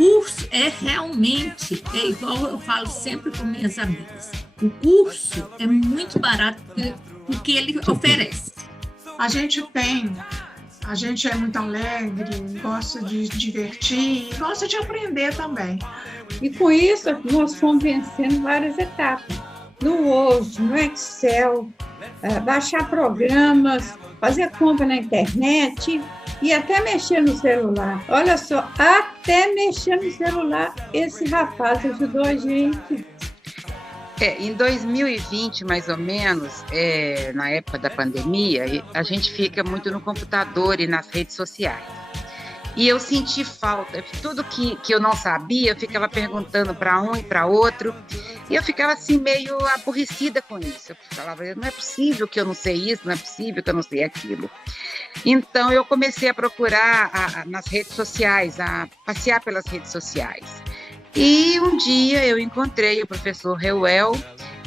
curso é realmente, é igual eu falo sempre com minhas amigas, o curso é muito barato o que ele oferece. A gente tem, a gente é muito alegre, gosta de se divertir, gosta de aprender também. E com isso, nós fomos vencendo várias etapas. No Word, no Excel, baixar programas, fazer compra na internet e até mexer no celular. Olha só, até mexer no celular, esse rapaz ajudou a gente. Em 2020, mais ou menos, na época da pandemia, a gente fica muito no computador e nas redes sociais. E eu senti falta, tudo que eu não sabia, eu ficava perguntando para um e para outro, e eu ficava assim meio aborrecida com isso. Eu falava, não é possível que eu não sei isso, não é possível que eu não sei aquilo. Então eu comecei a procurar nas redes sociais, a passear pelas redes sociais. E um dia eu encontrei o professor Reuel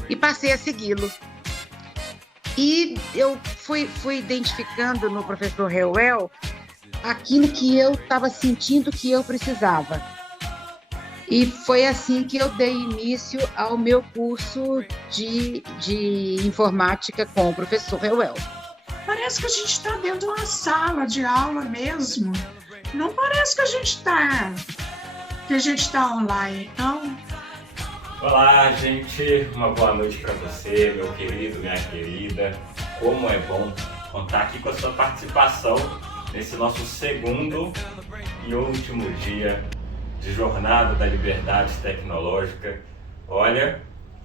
e passei a segui-lo. E eu fui identificando no professor Reuel aquilo que eu estava sentindo que eu precisava. E foi assim que eu dei início ao meu curso de informática com o professor Reuel. Parece que a gente está dentro de uma sala de aula mesmo. Não parece que a gente está online, não? Olá, gente. Uma boa noite para você, meu querido, minha querida. Como é bom contar aqui com a sua participação nesse nosso segundo e último dia de Jornada da Liberdade Tecnológica. Olha,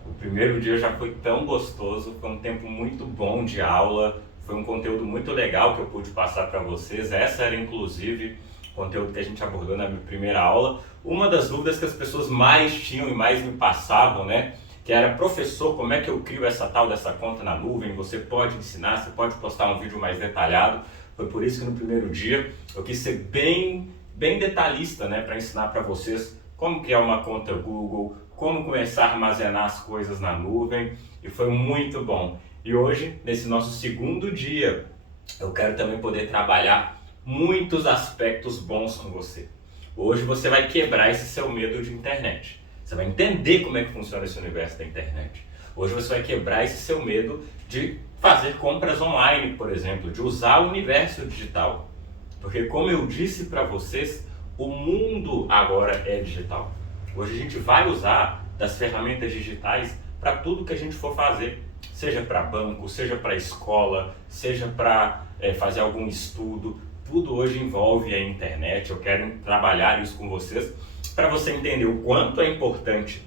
o primeiro dia já foi tão gostoso, foi um tempo muito bom de aula, foi um conteúdo muito legal que eu pude passar para vocês. Essa era, inclusive, o conteúdo que a gente abordou na minha primeira aula. Uma das dúvidas que as pessoas mais tinham e mais me passavam, né? Que era, professor, como é que eu crio essa tal dessa conta na nuvem? Você pode ensinar, você pode postar um vídeo mais detalhado. Foi por isso que no primeiro dia eu quis ser bem detalhista, né, para ensinar para vocês como criar uma conta Google, como começar a armazenar as coisas na nuvem, e foi muito bom. E hoje, nesse nosso segundo dia, eu quero também poder trabalhar muitos aspectos bons com você. Hoje você vai quebrar esse seu medo de internet. Você vai entender como é que funciona esse universo da internet. Hoje você vai quebrar esse seu medo de fazer compras online, por exemplo, de usar o universo digital. Porque, como eu disse para vocês, o mundo agora é digital. Hoje a gente vai usar das ferramentas digitais para tudo que a gente for fazer. Seja para banco, seja para escola, seja para fazer algum estudo. Tudo hoje envolve a internet. Eu quero trabalhar isso com vocês para você entender o quanto é importante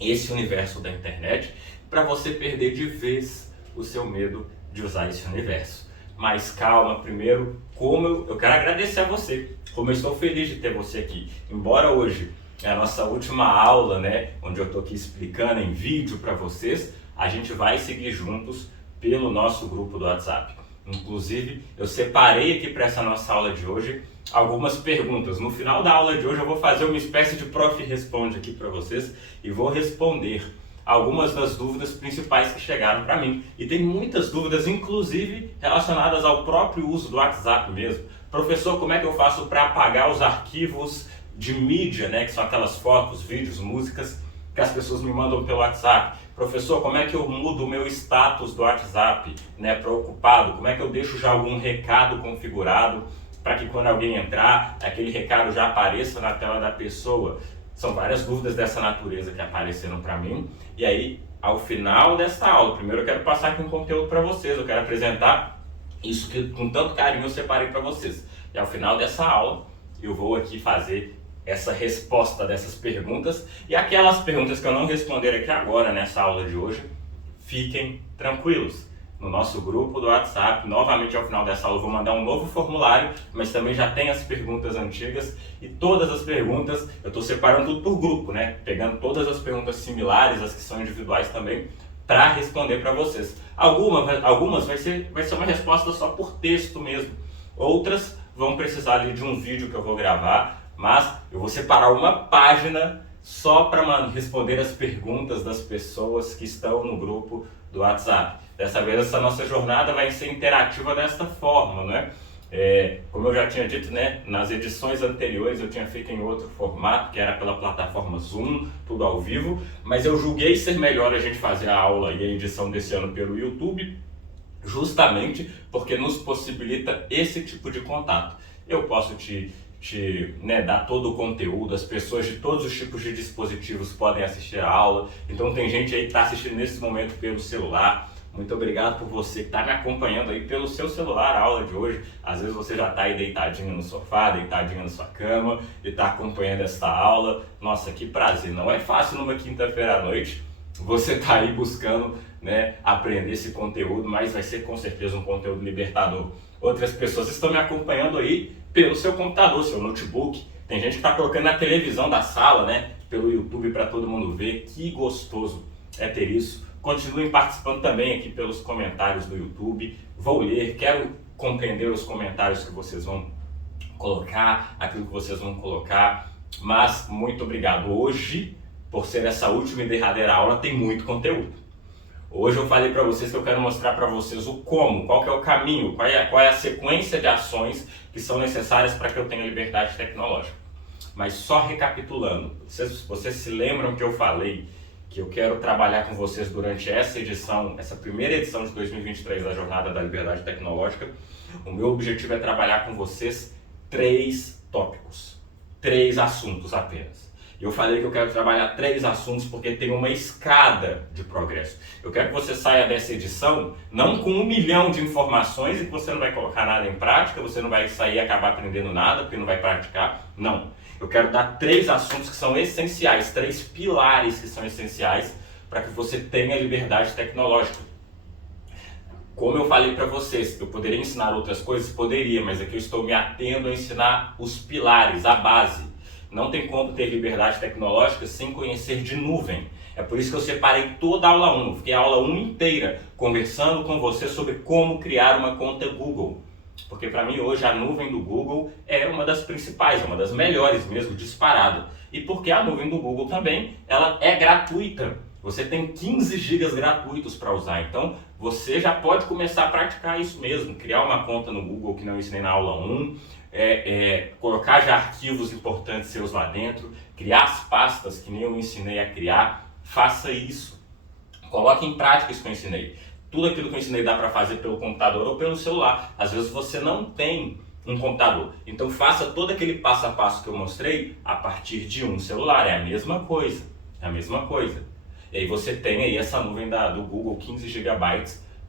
esse universo da internet, para você perder de vez o seu medo de usar esse universo. Mas calma, primeiro, eu quero agradecer a você, como eu estou feliz de ter você aqui. Embora hoje é a nossa última aula, né, onde eu estou aqui explicando em vídeo para vocês, a gente vai seguir juntos pelo nosso grupo do WhatsApp. Inclusive, eu separei aqui para essa nossa aula de hoje algumas perguntas. No final da aula de hoje eu vou fazer uma espécie de prof. Responde aqui para vocês e vou responder algumas das dúvidas principais que chegaram para mim. E tem muitas dúvidas, inclusive relacionadas ao próprio uso do WhatsApp mesmo. Professor, como é que eu faço para apagar os arquivos de mídia, né, que são aquelas fotos, vídeos, músicas que as pessoas me mandam pelo WhatsApp? Professor, como é que eu mudo o meu status do WhatsApp, né, para ocupado? Como é que eu deixo já algum recado configurado para que quando alguém entrar, aquele recado já apareça na tela da pessoa? São várias dúvidas dessa natureza que apareceram para mim. E aí, ao final dessa aula, primeiro eu quero passar aqui um conteúdo para vocês, eu quero apresentar isso que com tanto carinho eu separei para vocês. E ao final dessa aula, eu vou aqui fazer essa resposta dessas perguntas, e aquelas perguntas que eu não responder aqui agora nessa aula de hoje, fiquem tranquilos. No nosso grupo do WhatsApp, novamente ao final dessa aula eu vou mandar um novo formulário, mas também já tem as perguntas antigas, e todas as perguntas eu estou separando tudo por grupo, né? Pegando todas as perguntas similares, as que são individuais também, para responder para vocês. Algumas vai ser uma resposta só por texto mesmo, outras vão precisar ali de um vídeo que eu vou gravar, mas eu vou separar uma página só para responder as perguntas das pessoas que estão no grupo do WhatsApp. Dessa vez essa nossa jornada vai ser interativa desta forma, né? Como eu já tinha dito, né, nas edições anteriores eu tinha feito em outro formato, que era pela plataforma Zoom, tudo ao vivo, mas eu julguei ser melhor a gente fazer a aula e a edição desse ano pelo YouTube, justamente porque nos possibilita esse tipo de contato. Eu posso né, dar todo o conteúdo, as pessoas de todos os tipos de dispositivos podem assistir a aula, então tem gente aí que está assistindo nesse momento pelo celular. Muito obrigado por você que está me acompanhando aí pelo seu celular, a aula de hoje. Às vezes você já está aí deitadinho no sofá, deitadinho na sua cama e está acompanhando esta aula. Nossa, que prazer! Não é fácil numa quinta-feira à noite você tá aí buscando, né, aprender esse conteúdo, mas vai ser com certeza um conteúdo libertador. Outras pessoas estão me acompanhando aí pelo seu computador, seu notebook. Tem gente que está colocando na televisão da sala, né, pelo YouTube para todo mundo ver. Que gostoso é ter isso. Continuem participando também aqui pelos comentários do YouTube. Vou ler, quero compreender os comentários que vocês vão colocar, aquilo que vocês vão colocar. Mas muito obrigado. Hoje, por ser essa última e derradeira aula, tem muito conteúdo. Hoje eu falei para vocês que eu quero mostrar para vocês o como, qual que é o caminho, qual é a sequência de ações que são necessárias para que eu tenha liberdade tecnológica. Mas só recapitulando, vocês se lembram que eu falei que eu quero trabalhar com vocês durante essa edição, essa primeira edição de 2023 da Jornada da Liberdade Tecnológica. O meu objetivo é trabalhar com vocês 3 tópicos, 3 assuntos apenas. Eu falei que eu quero trabalhar 3 assuntos porque tem uma escada de progresso. Eu quero que você saia dessa edição não com 1 milhão de informações e que você não vai colocar nada em prática, você não vai sair e acabar aprendendo nada porque não vai praticar. Não. Eu quero dar 3 assuntos que são essenciais, 3 pilares que são essenciais para que você tenha liberdade tecnológica. Como eu falei para vocês, eu poderia ensinar outras coisas? Poderia, mas aqui eu estou me atendo a ensinar os pilares, a base. Não tem como ter liberdade tecnológica sem conhecer de nuvem. É por isso que eu separei toda a aula 1, fiquei a aula 1 inteira conversando com você sobre como criar uma conta Google. Porque para mim hoje a nuvem do Google é uma das principais, é uma das melhores mesmo, disparada. E porque a nuvem do Google também, ela é gratuita. Você tem 15 GB gratuitos para usar, então você já pode começar a praticar isso mesmo, criar uma conta no Google que não ensinei na aula 1, colocar já arquivos importantes seus lá dentro, criar as pastas que nem eu ensinei a criar. Faça isso, coloque em prática isso que eu ensinei. Tudo aquilo que eu ensinei dá para fazer pelo computador ou pelo celular. Às vezes você não tem um computador. Então faça todo aquele passo a passo que eu mostrei a partir de um celular. É a mesma coisa. É a mesma coisa. E aí você tem aí essa nuvem do Google, 15 GB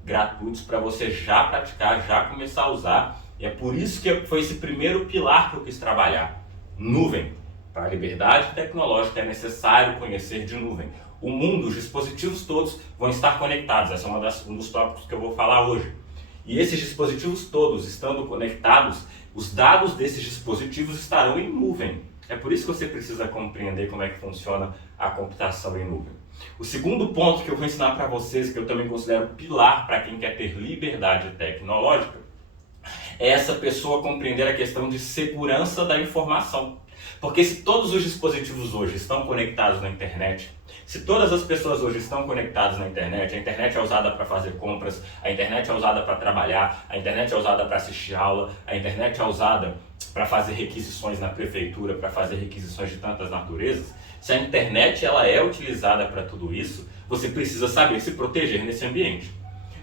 gratuitos para você já praticar, já começar a usar. E é por isso que foi esse primeiro pilar que eu quis trabalhar. Nuvem. Para a liberdade tecnológica é necessário conhecer de nuvem. O mundo, os dispositivos todos vão estar conectados. Esse é um dos tópicos que eu vou falar hoje. E esses dispositivos todos estando conectados, os dados desses dispositivos estarão em nuvem. É por isso que você precisa compreender como é que funciona a computação em nuvem. O segundo ponto que eu vou ensinar para vocês, que eu também considero pilar para quem quer ter liberdade tecnológica, é essa pessoa compreender a questão de segurança da informação. Porque se todos os dispositivos hoje estão conectados na internet, se todas as pessoas hoje estão conectadas na internet, a internet é usada para fazer compras, a internet é usada para trabalhar, a internet é usada para assistir aula, a internet é usada para fazer requisições na prefeitura, para fazer requisições de tantas naturezas, se a internet ela é utilizada para tudo isso, você precisa saber se proteger nesse ambiente.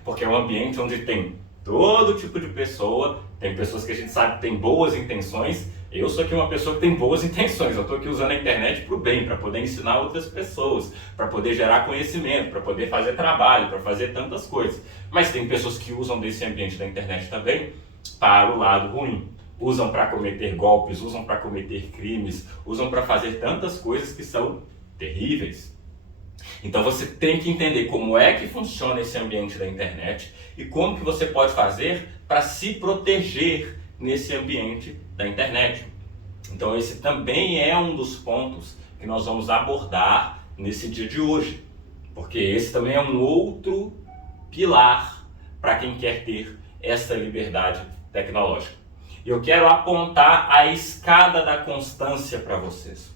Porque é um ambiente onde tem todo tipo de pessoa, tem pessoas que a gente sabe que tem boas intenções. Eu sou aqui uma pessoa que tem boas intenções, eu estou aqui usando a internet para o bem, para poder ensinar outras pessoas, para poder gerar conhecimento, para poder fazer trabalho, para fazer tantas coisas. Mas tem pessoas que usam desse ambiente da internet também para o lado ruim. Usam para cometer golpes, usam para cometer crimes, usam para fazer tantas coisas que são terríveis. Então você tem que entender como é que funciona esse ambiente da internet e como que você pode fazer para se proteger nesse ambiente da internet. Então esse também é um dos pontos que nós vamos abordar nesse dia de hoje, porque esse também é um outro pilar para quem quer ter essa liberdade tecnológica. E eu quero apontar a escada da constância para vocês.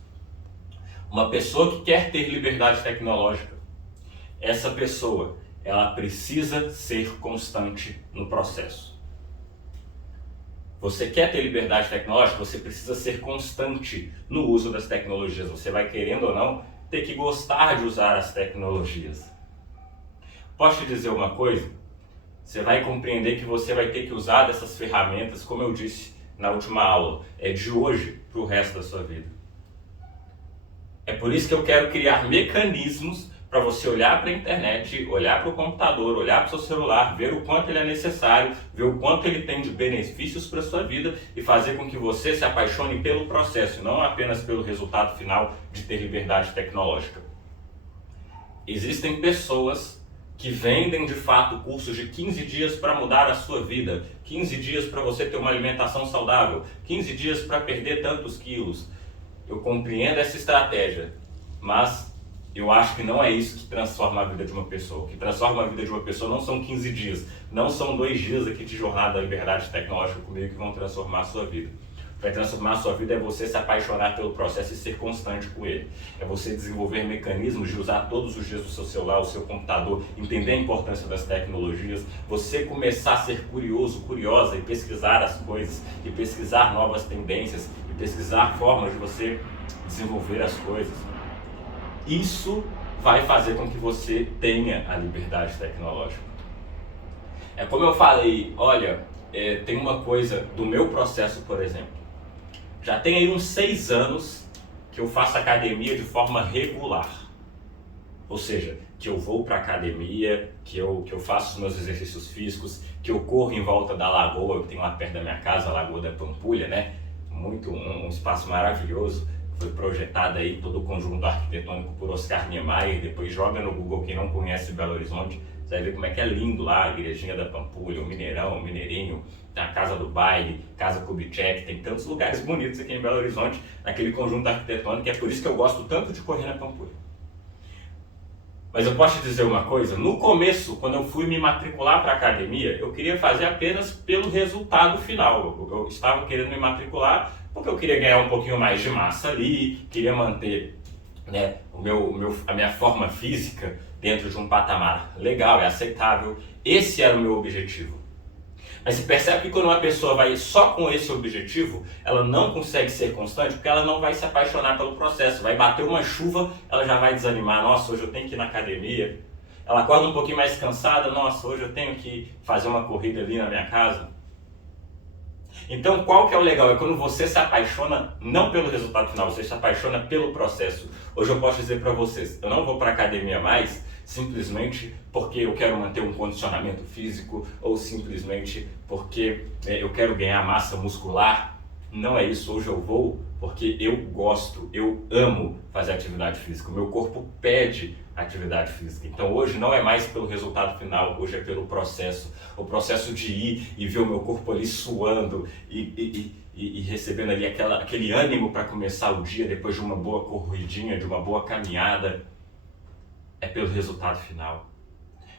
Uma pessoa que quer ter liberdade tecnológica, essa pessoa, ela precisa ser constante no processo. Você quer ter liberdade tecnológica, você precisa ser constante no uso das tecnologias. Você vai, querendo ou não, ter que gostar de usar as tecnologias. Posso te dizer uma coisa? Você vai compreender que você vai ter que usar dessas ferramentas, como eu disse na última aula, de hoje para o resto da sua vida. É por isso que eu quero criar mecanismos para você olhar para a internet, olhar para o computador, olhar para o seu celular, ver o quanto ele é necessário, ver o quanto ele tem de benefícios para a sua vida e fazer com que você se apaixone pelo processo, e não apenas pelo resultado final de ter liberdade tecnológica. Existem pessoas que vendem de fato cursos de 15 dias para mudar a sua vida, 15 dias para você ter uma alimentação saudável, 15 dias para perder tantos quilos. Eu compreendo essa estratégia, mas eu acho que não é isso que transforma a vida de uma pessoa. O que transforma a vida de uma pessoa não são 15 dias, não são 2 dias aqui de jornada da liberdade tecnológica comigo que vão transformar a sua vida. O que vai transformar a sua vida é você se apaixonar pelo processo e ser constante com ele. É você desenvolver mecanismos de usar todos os dias o seu celular, o seu computador, entender a importância das tecnologias, você começar a ser curioso, curiosa e pesquisar as coisas, e pesquisar novas tendências, e pesquisar formas de você desenvolver as coisas. Isso vai fazer com que você tenha a liberdade tecnológica. É como eu falei, olha, tem uma coisa do meu processo, por exemplo. Já tem aí uns 6 anos que eu faço academia de forma regular. Ou seja, que eu vou para academia, que eu faço os meus exercícios físicos, que eu corro em volta da lagoa, que tem lá perto da minha casa, a Lagoa da Pampulha, né? Um espaço maravilhoso. Foi projetado aí todo o conjunto arquitetônico por Oscar Niemeyer. Depois joga no Google, quem não conhece Belo Horizonte, você vai ver como é que é lindo lá, a Igrejinha da Pampulha, o Mineirão, o Mineirinho, a Casa do Baile, Casa Kubitschek, tem tantos lugares bonitos aqui em Belo Horizonte, naquele conjunto arquitetônico, é por isso que eu gosto tanto de correr na Pampulha. Mas eu posso te dizer uma coisa, no começo, quando eu fui me matricular para a academia, eu queria fazer apenas pelo resultado final. Eu estava querendo me matricular porque eu queria ganhar um pouquinho mais de massa ali, queria manter, né, a minha forma física dentro de um patamar legal e aceitável. Esse era o meu objetivo. Mas você percebe que quando uma pessoa vai só com esse objetivo, ela não consegue ser constante porque ela não vai se apaixonar pelo processo. Vai bater uma chuva, ela já vai desanimar. Nossa, hoje eu tenho que ir na academia. Ela acorda um pouquinho mais cansada. Nossa, hoje eu tenho que fazer uma corrida ali na minha casa. Então, qual que é o legal? É quando você se apaixona não pelo resultado final, você se apaixona pelo processo. Hoje eu posso dizer para vocês, eu não vou para a academia mais simplesmente porque eu quero manter um condicionamento físico ou simplesmente porque eu quero ganhar massa muscular. Não é isso. Hoje eu vou porque eu gosto, eu amo fazer atividade física. O meu corpo pede atividade física. Então hoje não é mais pelo resultado final, hoje é pelo processo. O processo de ir e ver o meu corpo ali suando e recebendo ali aquele ânimo para começar o dia depois de uma boa corridinha, de uma boa caminhada. É pelo resultado final.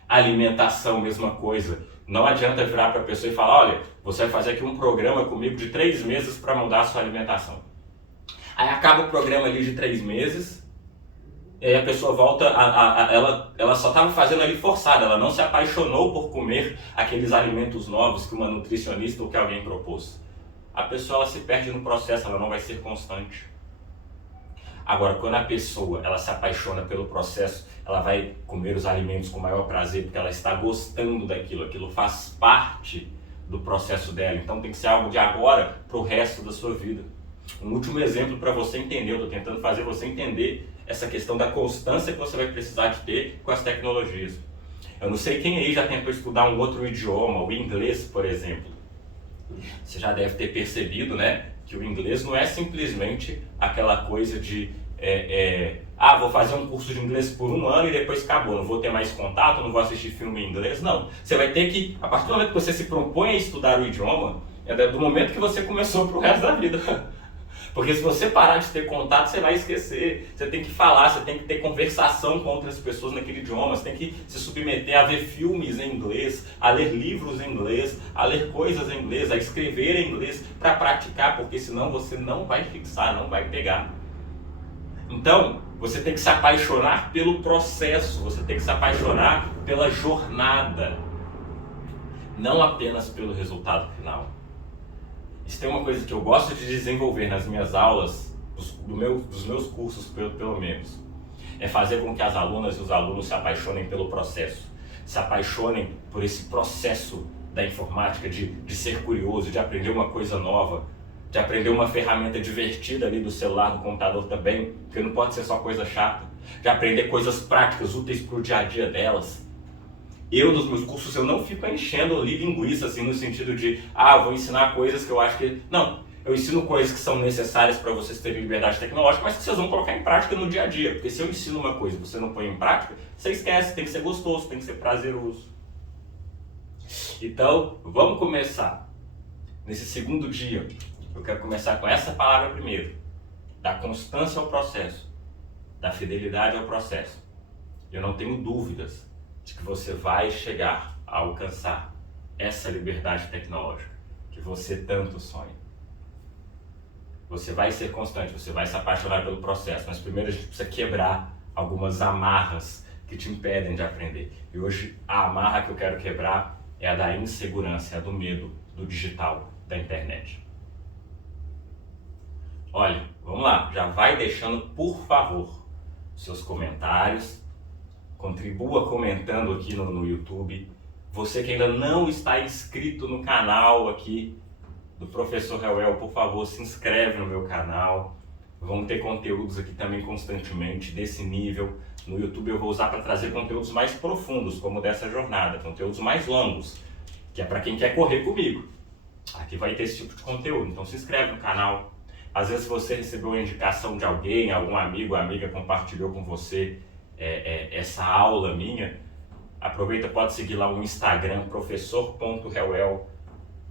A alimentação, mesma coisa. Não adianta virar para a pessoa e falar, olha, você vai fazer aqui um programa comigo de 3 meses para mudar a sua alimentação. Aí acaba o programa ali de 3 meses, e aí a pessoa volta, ela só estava fazendo ali forçada, ela não se apaixonou por comer aqueles alimentos novos que uma nutricionista ou que alguém propôs. A pessoa ela se perde no processo, ela não vai ser constante. Agora, quando a pessoa ela se apaixona pelo processo, ela vai comer os alimentos com maior prazer, porque ela está gostando daquilo, aquilo faz parte do processo dela. Então tem que ser algo de agora para o resto da sua vida. Um último exemplo para você entender, eu estou tentando fazer você entender essa questão da constância que você vai precisar de ter com as tecnologias. Eu não sei quem aí já tentou estudar um outro idioma, o inglês, por exemplo. Você já deve ter percebido, né, que o inglês não é simplesmente aquela coisa de vou fazer um curso de inglês por 1 ano e depois acabou, não vou ter mais contato, não vou assistir filme em inglês. Não, você vai ter que, a partir do momento que você se propõe a estudar o idioma, é do momento que você começou pro resto da vida. Porque se você parar de ter contato, você vai esquecer. Você tem que falar, você tem que ter conversação com outras pessoas naquele idioma, você tem que se submeter a ver filmes em inglês, a ler livros em inglês, a ler coisas em inglês, a escrever em inglês para praticar, porque senão você não vai fixar, não vai pegar. Então, você tem que se apaixonar pelo processo, você tem que se apaixonar pela jornada, não apenas pelo resultado final. Isso tem uma coisa que eu gosto de desenvolver nas minhas aulas, dos meus cursos pelo menos, é fazer com que as alunas e os alunos se apaixonem pelo processo, se apaixonem por esse processo da informática, de ser curioso, de aprender uma coisa nova, de aprender uma ferramenta divertida ali do celular, do computador também, porque não pode ser só coisa chata, de aprender coisas práticas, úteis para o dia a dia delas. Nos meus cursos, eu não fico enchendo ali linguiça, assim, no sentido de, eu vou ensinar coisas que eu acho que... Não, eu ensino coisas que são necessárias para vocês terem liberdade tecnológica, mas que vocês vão colocar em prática no dia a dia. Porque se eu ensino uma coisa e você não põe em prática, você esquece, tem que ser gostoso, tem que ser prazeroso. Então, vamos começar. Nesse segundo dia, eu quero começar com essa palavra primeiro. Da constância ao processo. Da fidelidade ao processo. Eu não tenho dúvidas de que você vai chegar a alcançar essa liberdade tecnológica que você tanto sonha. Você vai ser constante, você vai se apaixonar pelo processo, mas primeiro a gente precisa quebrar algumas amarras que te impedem de aprender. E hoje a amarra que eu quero quebrar é a da insegurança, é a do medo, do digital, da internet. Olha, vamos lá, já vai deixando, por favor, seus comentários, contribua comentando aqui no YouTube. Você que ainda não está inscrito no canal aqui do Professor Heuel, por favor, se inscreve no meu canal. Vamos ter conteúdos aqui também constantemente desse nível. No YouTube eu vou usar para trazer conteúdos mais profundos, como dessa jornada, conteúdos mais longos, que é para quem quer correr comigo. Aqui vai ter esse tipo de conteúdo, então se inscreve no canal. Às vezes você recebeu uma indicação de alguém, algum amigo ou amiga compartilhou com você essa aula minha, aproveita, pode seguir lá o Instagram, professor.heuel.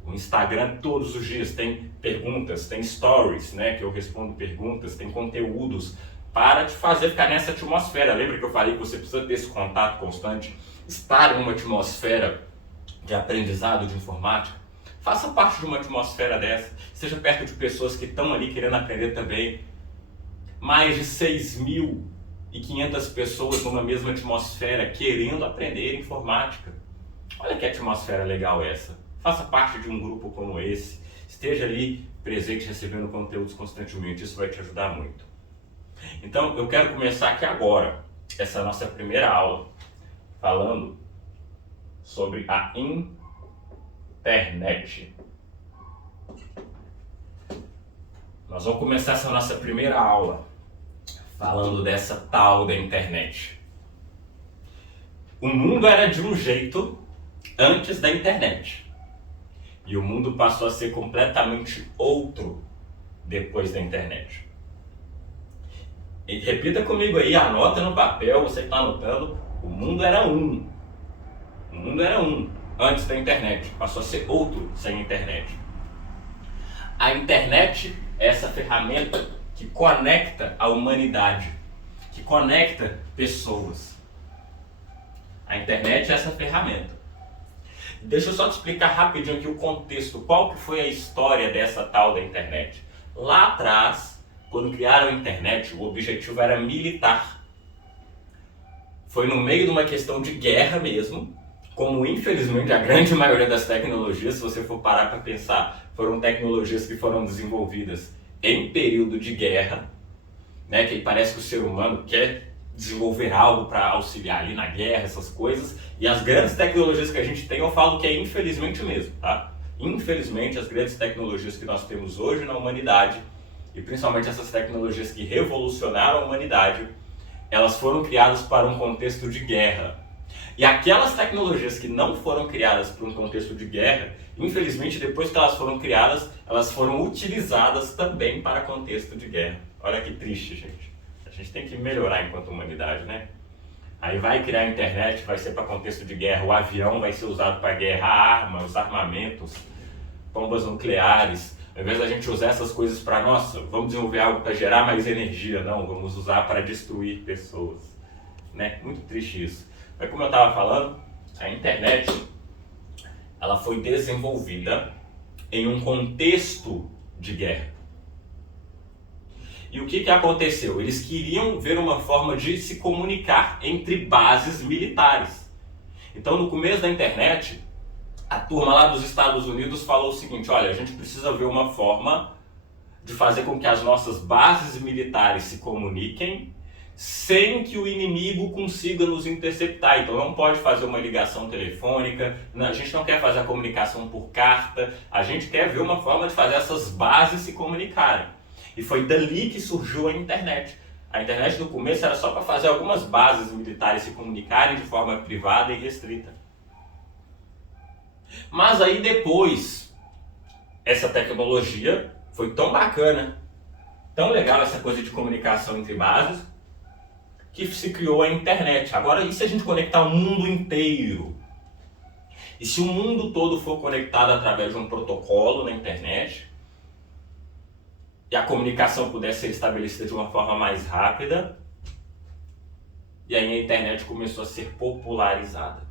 O Instagram todos os dias tem perguntas, tem stories, né, que eu respondo perguntas, tem conteúdos para te fazer ficar nessa atmosfera. Lembra que eu falei que você precisa ter esse contato constante, estar em uma atmosfera de aprendizado de informática? Faça parte de uma atmosfera dessa, esteja perto de pessoas que estão ali querendo aprender também. Mais de 6.500 pessoas numa mesma atmosfera querendo aprender informática. Olha que atmosfera legal essa. Faça parte de um grupo como esse, esteja ali presente recebendo conteúdos constantemente, isso vai te ajudar muito. Então eu quero começar aqui agora, essa nossa primeira aula, falando sobre a internet. Nós vamos começar essa nossa primeira aula falando dessa tal da internet. O mundo era de um jeito antes da internet. E o mundo passou a ser completamente outro depois da internet. E repita comigo aí, anota no papel, você que está anotando, o mundo era um. O mundo era um antes da internet, passou a ser outro sem internet. A internet é essa ferramenta que conecta a humanidade, que conecta pessoas. A internet é essa ferramenta. Deixa eu só te explicar rapidinho aqui o contexto, qual que foi a história dessa tal da internet. Lá atrás, quando criaram a internet, o objetivo era militar. Foi no meio de uma questão de guerra mesmo, como infelizmente a grande maioria das tecnologias, se você for parar para pensar, foram tecnologias que foram desenvolvidas em período de guerra, né, que parece que o ser humano quer desenvolver algo para auxiliar ali na guerra, essas coisas, e as grandes tecnologias que a gente tem, eu falo que é infelizmente mesmo, tá? Infelizmente, as grandes tecnologias que nós temos hoje na humanidade, e principalmente essas tecnologias que revolucionaram a humanidade, elas foram criadas para um contexto de guerra. E aquelas tecnologias que não foram criadas para um contexto de guerra, infelizmente, depois que elas foram criadas, elas foram utilizadas também para contexto de guerra. Olha que triste, gente. A gente tem que melhorar enquanto humanidade, né? Aí vai criar a internet, vai ser para contexto de guerra, o avião vai ser usado para guerra, a arma, os armamentos, bombas nucleares. Ao invés da gente usar essas coisas para, nossa, vamos desenvolver algo para gerar mais energia, não, vamos usar para destruir pessoas, né? Muito triste isso. Mas como eu estava falando, a internet, ela foi desenvolvida em um contexto de guerra. E o que aconteceu? Eles queriam ver uma forma de se comunicar entre bases militares. Então, no começo da internet, a turma lá dos Estados Unidos falou o seguinte: olha, a gente precisa ver uma forma de fazer com que as nossas bases militares se comuniquem sem que o inimigo consiga nos interceptar. Então não pode fazer uma ligação telefônica, a gente não quer fazer a comunicação por carta, a gente quer ver uma forma de fazer essas bases se comunicarem. E foi dali que surgiu a internet. A internet no começo era só para fazer algumas bases militares se comunicarem de forma privada e restrita. Mas aí depois, essa tecnologia foi tão bacana, tão legal essa coisa de comunicação entre bases, que se criou a internet. Agora, e se a gente conectar o mundo inteiro? E se o mundo todo for conectado através de um protocolo na internet, e a comunicação puder ser estabelecida de uma forma mais rápida, e aí a internet começou a ser popularizada.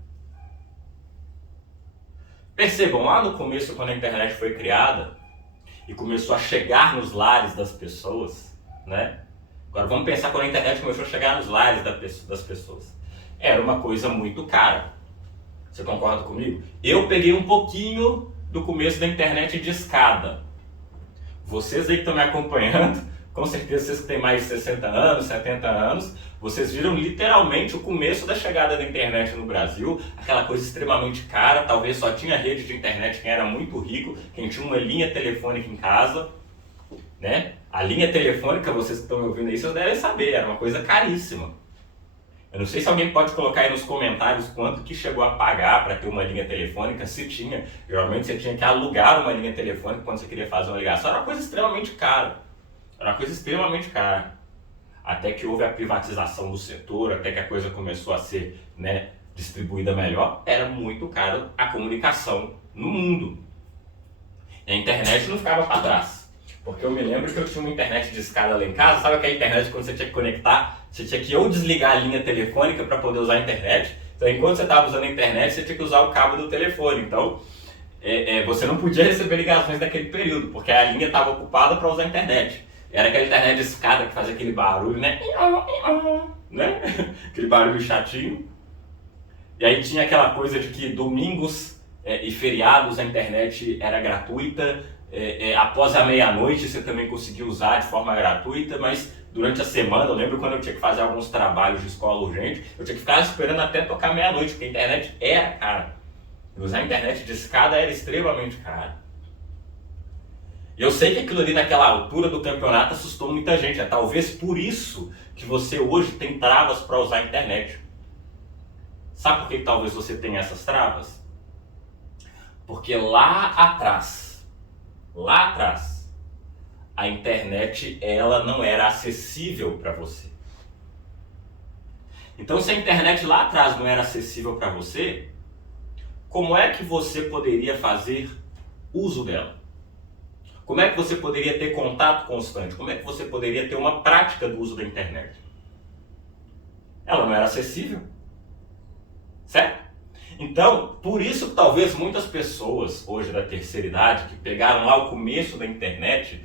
Percebam, lá no começo, quando a internet foi criada, e começou a chegar nos lares das pessoas, né? Agora vamos pensar quando a internet começou a chegar nos lares das pessoas. Era uma coisa muito cara. Você concorda comigo? Eu peguei um pouquinho do começo da internet de escada. Vocês aí que estão me acompanhando, com certeza vocês que têm mais de 60 anos, 70 anos, vocês viram literalmente o começo da chegada da internet no Brasil, aquela coisa extremamente cara, talvez só tinha rede de internet quem era muito rico, quem tinha uma linha telefônica em casa, né? A linha telefônica, vocês que estão me ouvindo aí, vocês devem saber, era uma coisa caríssima. Eu não sei se alguém pode colocar aí nos comentários quanto que chegou a pagar para ter uma linha telefônica, se tinha. Geralmente você tinha que alugar uma linha telefônica quando você queria fazer uma ligação, era uma coisa extremamente cara. Era uma coisa extremamente cara. Até que houve a privatização do setor, até que a coisa começou a ser, né, distribuída melhor, era muito caro a comunicação no mundo. E a internet não ficava para trás. Porque eu me lembro que eu tinha uma internet de escada lá em casa, sabe aquela internet quando você tinha que conectar, você tinha que ou desligar a linha telefônica para poder usar a internet, então enquanto você estava usando a internet você tinha que usar o cabo do telefone, então você não podia receber ligações naquele período, porque a linha estava ocupada para usar a internet. Era aquela internet de escada que fazia aquele barulho, né? Aquele barulho chatinho. E aí tinha aquela coisa de que domingos e feriados a internet era gratuita, após a meia-noite você também conseguia usar de forma gratuita, mas durante a semana, eu lembro quando eu tinha que fazer alguns trabalhos de escola urgente, eu tinha que ficar esperando até tocar meia-noite, porque a internet era cara. Usar a internet de escada era extremamente caro. E eu sei que aquilo ali naquela altura do campeonato assustou muita gente, é talvez por isso que você hoje tem travas para usar a internet. Sabe por que talvez você tenha essas travas? Porque lá atrás, a internet ela não era acessível para você. Então, se a internet lá atrás não era acessível para você, como é que você poderia fazer uso dela? Como é que você poderia ter contato constante? Como é que você poderia ter uma prática do uso da internet? Ela não era acessível, certo? Então, por isso que talvez muitas pessoas hoje da terceira idade, que pegaram lá o começo da internet,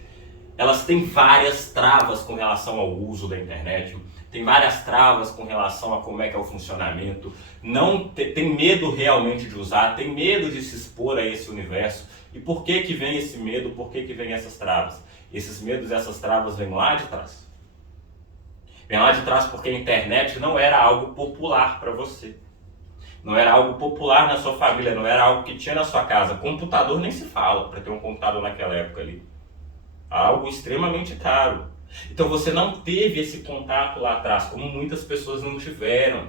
elas têm várias travas com relação ao uso da internet, tem várias travas com relação a como é que é o funcionamento, não tem medo realmente de usar, tem medo de se expor a esse universo. E por que que vem esse medo, por que que vem essas travas? Esses medos e essas travas vêm lá de trás. Vem lá de trás porque a internet não era algo popular para você. Não era algo popular na sua família, não era algo que tinha na sua casa. Computador nem se fala para ter um computador naquela época ali. Algo extremamente caro. Então você não teve esse contato lá atrás, como muitas pessoas não tiveram.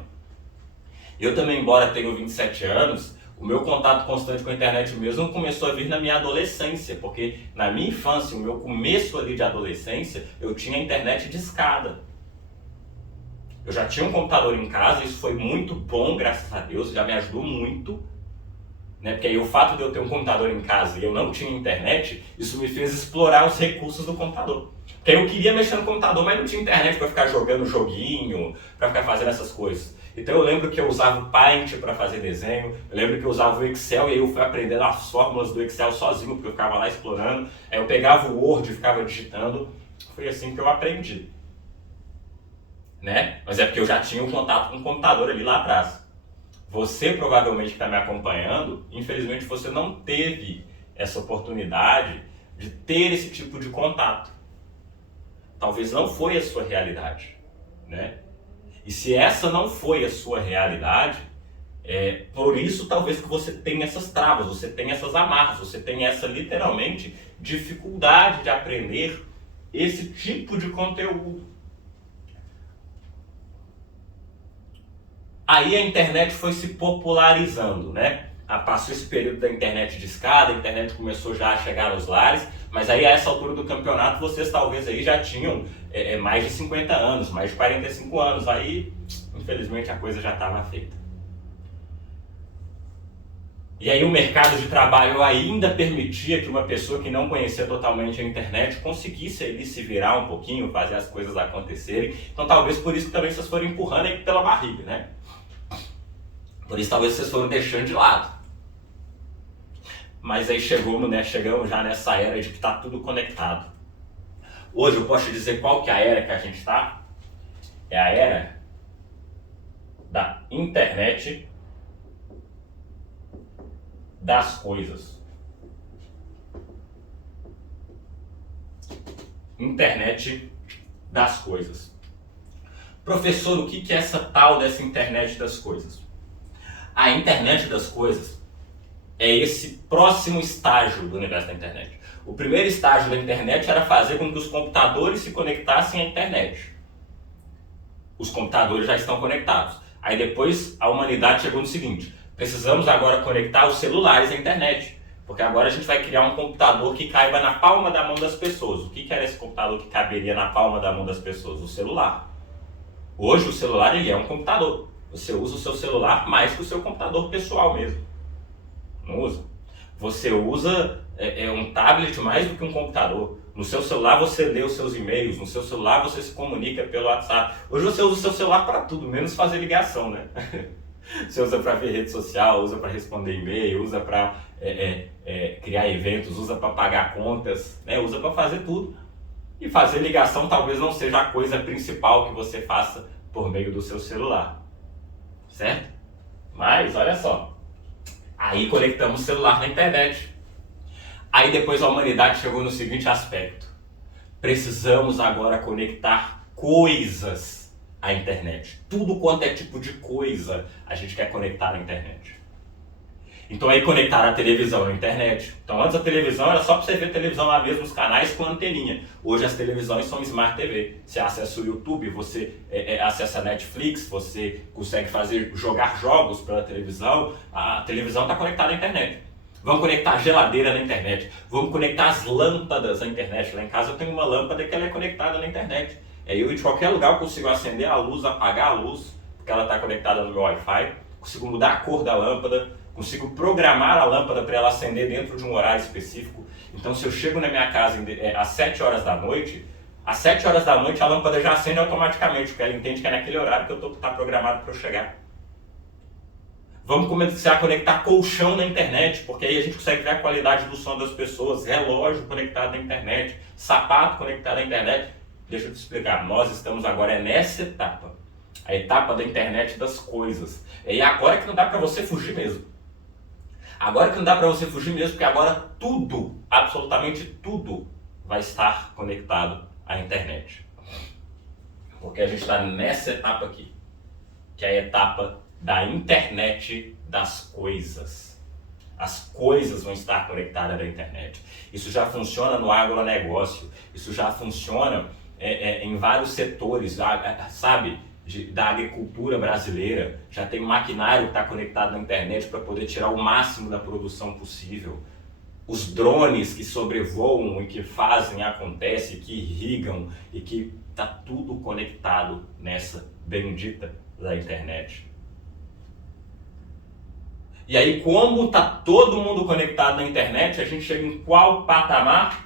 Eu também, embora tenha 27 anos, o meu contato constante com a internet mesmo começou a vir na minha adolescência, porque na minha infância, o meu começo ali de adolescência, eu tinha internet de escada. Eu já tinha um computador em casa, isso foi muito bom, graças a Deus, já me ajudou muito, né? Porque aí o fato de eu ter um computador em casa e eu não tinha internet, isso me fez explorar os recursos do computador. Porque eu queria mexer no computador, mas não tinha internet para ficar jogando joguinho, para ficar fazendo essas coisas. Então eu lembro que eu usava o Paint para fazer desenho, eu lembro que eu usava o Excel e aí eu fui aprendendo as fórmulas do Excel sozinho, porque eu ficava lá explorando. Aí eu pegava o Word e ficava digitando. Foi assim que eu aprendi, né? Mas é porque eu já tinha um contato com o computador ali lá atrás. Você provavelmente que está me acompanhando, infelizmente você não teve essa oportunidade de ter esse tipo de contato. Talvez não foi a sua realidade, né? E se essa não foi a sua realidade, por isso talvez que você tenha essas travas, você tenha essas amarras, você tenha essa literalmente dificuldade de aprender esse tipo de conteúdo. Aí a internet foi se popularizando, né? Passou esse período da internet de escada, a internet começou já a chegar nos lares, mas aí a essa altura do campeonato vocês talvez aí já tinham mais de 50 anos, mais de 45 anos, aí infelizmente a coisa já estava feita. E aí o mercado de trabalho ainda permitia que uma pessoa que não conhecia totalmente a internet conseguisse ali se virar um pouquinho, fazer as coisas acontecerem. Então talvez por isso que também vocês foram empurrando aí pela barriga, né? Por isso talvez vocês foram deixando de lado. Mas aí chegamos já nessa era de que está tudo conectado. Hoje eu posso te dizer qual que é a era que a gente está? É a era da internet das coisas. Internet das coisas. Professor, o que é essa tal dessa internet das coisas? A internet das coisas é esse próximo estágio do universo da internet. O primeiro estágio da internet era fazer com que os computadores se conectassem à internet. Os computadores já estão conectados. Aí depois a humanidade chegou no seguinte: precisamos agora conectar os celulares à internet, porque agora a gente vai criar um computador que caiba na palma da mão das pessoas. O que era esse computador que caberia na palma da mão das pessoas? O celular. Hoje o celular ele é um computador. Você usa o seu celular mais que o seu computador pessoal mesmo. Não usa. Você usa um tablet mais do que um computador. No seu celular você lê os seus e-mails, no seu celular você se comunica pelo WhatsApp. Hoje você usa o seu celular para tudo, menos fazer ligação, né? Você usa para ver rede social, usa para responder e-mail, usa para criar eventos, usa para pagar contas, né? Usa para fazer tudo. E fazer ligação talvez não seja a coisa principal que você faça por meio do seu celular. Certo? Mas olha só. Aí conectamos o celular na internet. Aí depois a humanidade chegou no seguinte aspecto: precisamos agora conectar coisas à internet. Tudo quanto é tipo de coisa a gente quer conectar na internet. Então aí conectaram a televisão na internet. Então antes a televisão era só para você ver televisão lá mesmo, os canais com anteninha. Hoje as televisões são Smart TV. Você acessa o YouTube, você acessa a Netflix, você consegue jogar jogos pela televisão. A televisão está conectada à internet. Vamos conectar a geladeira na internet. Vamos conectar as lâmpadas à internet. Lá em casa eu tenho uma lâmpada que ela é conectada na internet. Eu de qualquer lugar eu consigo acender a luz, apagar a luz, porque ela está conectada no meu Wi-Fi. Consigo mudar a cor da lâmpada. Consigo programar a lâmpada para ela acender dentro de um horário específico. Então se eu chego na minha casa às 7 horas da noite, às 7 horas da noite a lâmpada já acende automaticamente, porque ela entende que é naquele horário que eu está programado para eu chegar. Vamos começar a conectar colchão na internet, porque aí a gente consegue ver a qualidade do som das pessoas, relógio conectado na internet, sapato conectado na internet. Deixa eu te explicar, nós estamos agora nessa etapa, a etapa da internet das coisas. E agora que não dá para você fugir mesmo. Agora que não dá para você fugir mesmo, porque agora tudo, absolutamente tudo, vai estar conectado à internet. Porque a gente está nessa etapa aqui, que é a etapa da internet das coisas. As coisas vão estar conectadas à internet. Isso já funciona no agronegócio, isso já funciona em vários setores, sabe? Da agricultura brasileira, já tem maquinário que está conectado na internet para poder tirar o máximo da produção possível. Os drones que sobrevoam e que fazem, acontece, que irrigam e que está tudo conectado nessa bendita da internet. E aí, como está todo mundo conectado na internet, a gente chega em qual patamar?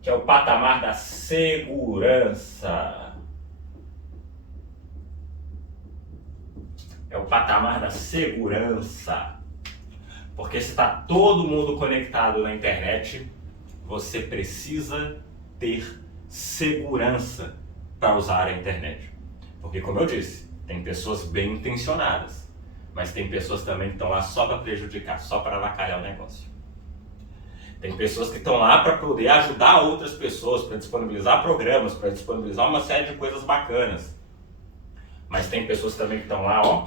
Que é o patamar da segurança. É o patamar da segurança. Porque se está todo mundo conectado na internet, você precisa ter segurança para usar a internet. Porque, como eu disse, tem pessoas bem intencionadas, Mas tem pessoas também que estão lá só para prejudicar, só para avacalhar o negócio. Tem pessoas que estão lá para poder ajudar outras pessoas, para disponibilizar programas, para disponibilizar uma série de coisas bacanas. Mas tem pessoas também que estão lá, ó,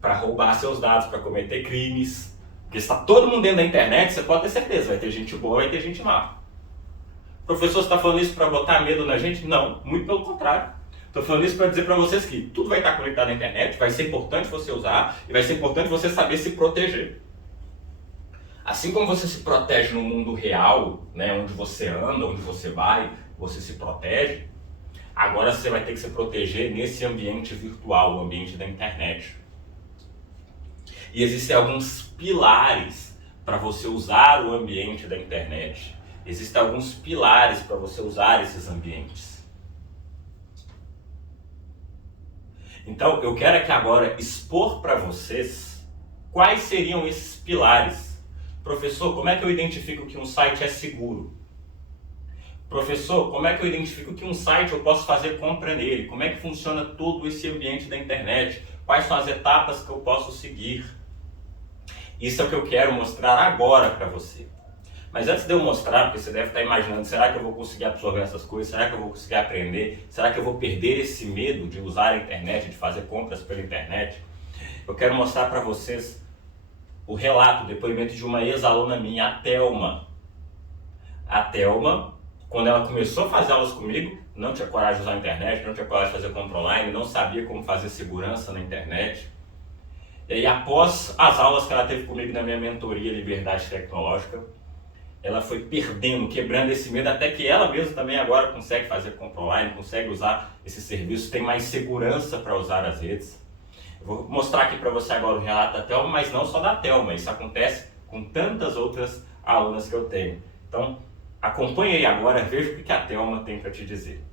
para roubar seus dados, para cometer crimes. Porque está todo mundo dentro da internet, você pode ter certeza, vai ter gente boa, vai ter gente má. Professor, você está falando isso para botar medo na gente? Não, muito pelo contrário. Estou falando isso para dizer para vocês que tudo vai estar conectado na internet, vai ser importante você usar e vai ser importante você saber se proteger. Assim como você se protege no mundo real, né, onde você anda, onde você vai, você se protege, agora você vai ter que se proteger nesse ambiente virtual, o ambiente da internet. E existem alguns pilares para você usar o ambiente da internet. Existem alguns pilares para você usar esses ambientes. Então, eu quero aqui agora expor para vocês quais seriam esses pilares. Professor, como é que eu identifico que um site é seguro? Professor, como é que eu identifico que um site eu posso fazer compra nele? Como é que funciona todo esse ambiente da internet? Quais são as etapas que eu posso seguir? Isso é o que eu quero mostrar agora para você. Mas antes de eu mostrar, porque você deve estar imaginando, será que eu vou conseguir absorver essas coisas? Será que eu vou conseguir aprender? Será que eu vou perder esse medo de usar a internet, de fazer compras pela internet? Eu quero mostrar para vocês o relato, o depoimento de uma ex-aluna minha, a Thelma. A Thelma, quando ela começou a fazer aulas comigo, não tinha coragem de usar a internet, não tinha coragem de fazer compra online, não sabia como fazer segurança na internet. E aí, após as aulas que ela teve comigo na minha mentoria Liberdade Tecnológica, ela foi perdendo, quebrando esse medo, até que ela mesma também agora consegue fazer compra online, consegue usar esse serviço, tem mais segurança para usar as redes. Eu vou mostrar aqui para você agora o relato da Thelma, mas não só da Thelma, isso acontece com tantas outras alunas que eu tenho. Então, acompanhe aí agora, veja o que a Thelma tem para te dizer.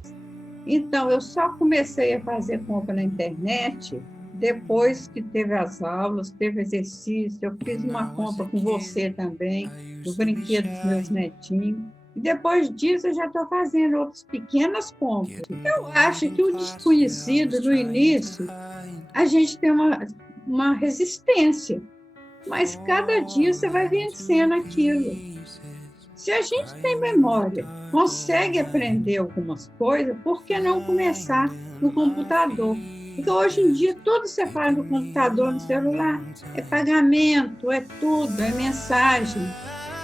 Então, eu só comecei a fazer compra na internet depois que teve as aulas, teve exercício, eu fiz uma compra com você também, do brinquedo dos meus netinhos. E depois disso, eu já estou fazendo outras pequenas compras. Eu acho que o desconhecido, no início, a gente tem uma resistência, mas cada dia você vai vencendo aquilo. Se a gente tem memória, consegue aprender algumas coisas, por que não começar no computador? Porque hoje em dia tudo você faz no computador, no celular. É pagamento, é tudo, é mensagem.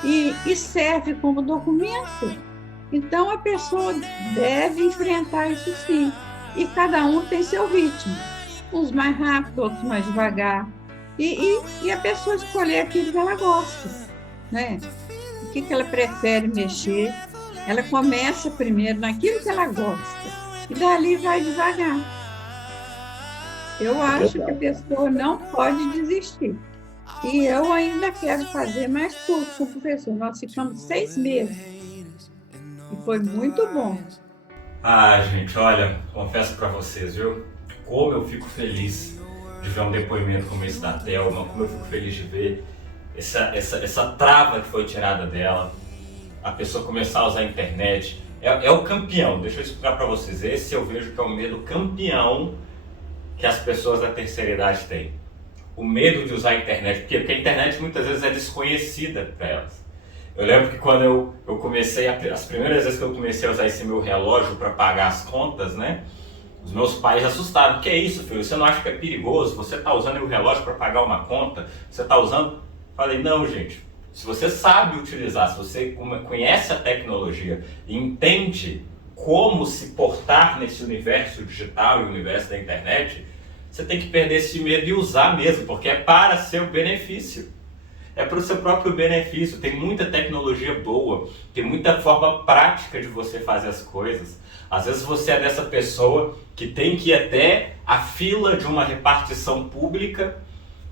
E serve como documento. Então a pessoa deve enfrentar isso sim. E cada um tem seu ritmo. Uns mais rápido, outros mais devagar. E a pessoa escolher aquilo que ela gosta, né? O que ela prefere mexer. Ela começa primeiro naquilo que ela gosta. E dali vai devagar. Eu acho que a pessoa não pode desistir. E eu ainda quero fazer mais curso com o professor. Nós ficamos 6 meses. E foi muito bom. Ah, gente, olha, confesso para vocês, viu? Como eu fico feliz de ver um depoimento como esse da Thelma, como eu fico feliz de ver essa trava que foi tirada dela, a pessoa começar a usar a internet. É o campeão, deixa eu explicar para vocês. Esse eu vejo que é o medo campeão que as pessoas da terceira idade têm. O medo de usar a internet, porque a internet muitas vezes é desconhecida para elas. Eu lembro que quando eu comecei, as primeiras vezes que eu comecei a usar esse meu relógio para pagar as contas, né? Os meus pais assustaram. O que é isso, filho? Você não acha que é perigoso? Você está usando o relógio para pagar uma conta? Você está usando? Falei, não, gente. Se você sabe utilizar, se você conhece a tecnologia e entende como se portar nesse universo digital e universo da internet, você tem que perder esse medo e usar mesmo, porque é para seu benefício. É para o seu próprio benefício. Tem muita tecnologia boa, tem muita forma prática de você fazer as coisas. Às vezes você é dessa pessoa que tem que ir até a fila de uma repartição pública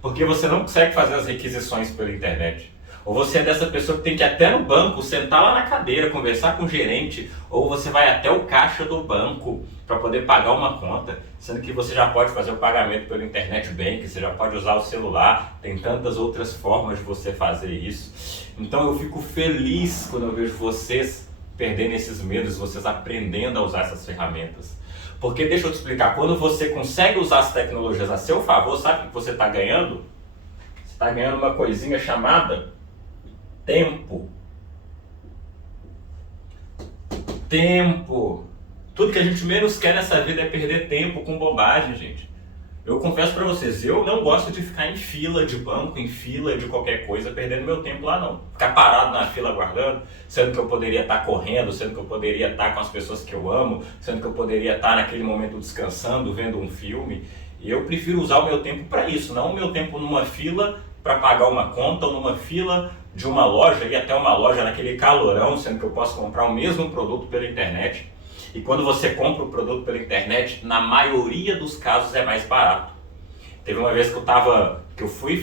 porque você não consegue fazer as requisições pela internet. Ou você é dessa pessoa que tem que ir até no banco, sentar lá na cadeira, conversar com o gerente, ou você vai até o caixa do banco para poder pagar uma conta, sendo que você já pode fazer o pagamento pelo internet banking, você já pode usar o celular, tem tantas outras formas de você fazer isso. Então eu fico feliz quando eu vejo vocês perdendo esses medos, vocês aprendendo a usar essas ferramentas. Porque deixa eu te explicar, quando você consegue usar as tecnologias a seu favor, sabe o que você está ganhando? Você está ganhando uma coisinha chamada tempo. Tempo. Tudo que a gente menos quer nessa vida é perder tempo com bobagem, gente. Eu confesso para vocês, eu não gosto de ficar em fila de banco, em fila de qualquer coisa, perdendo meu tempo lá não. Ficar parado na fila aguardando, sendo que eu poderia estar correndo, sendo que eu poderia estar com as pessoas que eu amo, sendo que eu poderia estar naquele momento descansando, vendo um filme. E eu prefiro usar o meu tempo para isso, não o meu tempo numa fila para pagar uma conta ou numa fila de uma loja, ir até uma loja naquele calorão, sendo que eu posso comprar o mesmo produto pela internet. E quando você compra o produto pela internet, na maioria dos casos é mais barato. Teve uma vez que eu fui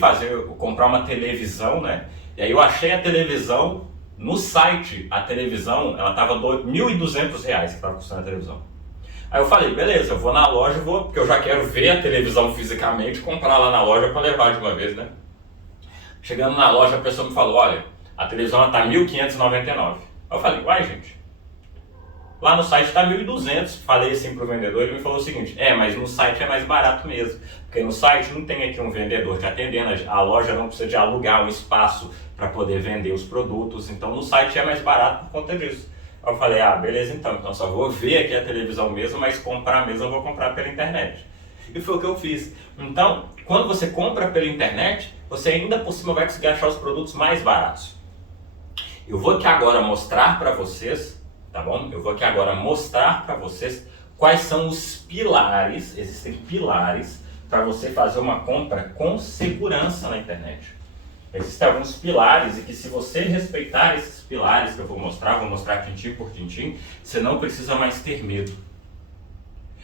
comprar uma televisão, né? E aí eu achei a televisão no site. A televisão, ela estava R$ 1.200 que estava custando a televisão. Aí eu falei, beleza, eu vou na loja, porque eu já quero ver a televisão fisicamente, comprar lá na loja para levar de uma vez, né? Chegando na loja, a pessoa me falou, olha, a televisão está R$ 1.599. Aí eu falei, uai, gente, lá no site está 1.200, falei assim pro vendedor, ele me falou o seguinte, mas no site é mais barato mesmo, porque no site não tem aqui um vendedor te atendendo, a loja não precisa de alugar um espaço para poder vender os produtos, então no site é mais barato por conta disso. Aí eu falei, beleza então só vou ver aqui a televisão mesmo, mas comprar mesmo eu vou comprar pela internet. E foi o que eu fiz. Então, quando você compra pela internet, você ainda por cima vai conseguir achar os produtos mais baratos. Eu vou aqui agora mostrar para vocês, tá bom? Eu vou aqui agora mostrar para vocês quais são os pilares, existem pilares para você fazer uma compra com segurança na internet. Existem alguns pilares e que se você respeitar esses pilares que eu vou mostrar tintim por tintim, você não precisa mais ter medo.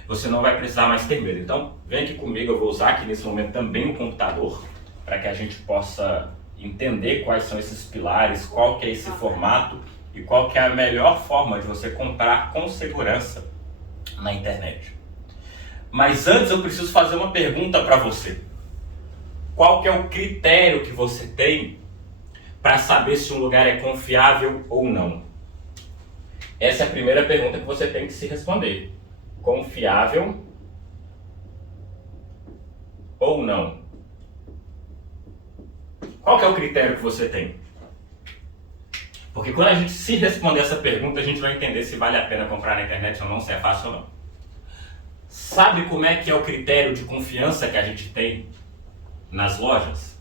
Você não vai precisar mais ter medo. Então, vem aqui comigo, eu vou usar aqui nesse momento também o computador, para que a gente possa entender quais são esses pilares, qual que é esse formato e qual que é a melhor forma de você comprar com segurança na internet. Mas antes eu preciso fazer uma pergunta para você. Qual que é o critério que você tem para saber se um lugar é confiável ou não? Essa é a primeira pergunta que você tem que se responder. Confiável ou não? Qual que é o critério que você tem? Porque quando a gente se responder essa pergunta, a gente vai entender se vale a pena comprar na internet ou não, se é fácil ou não. Sabe como é que é o critério de confiança que a gente tem nas lojas?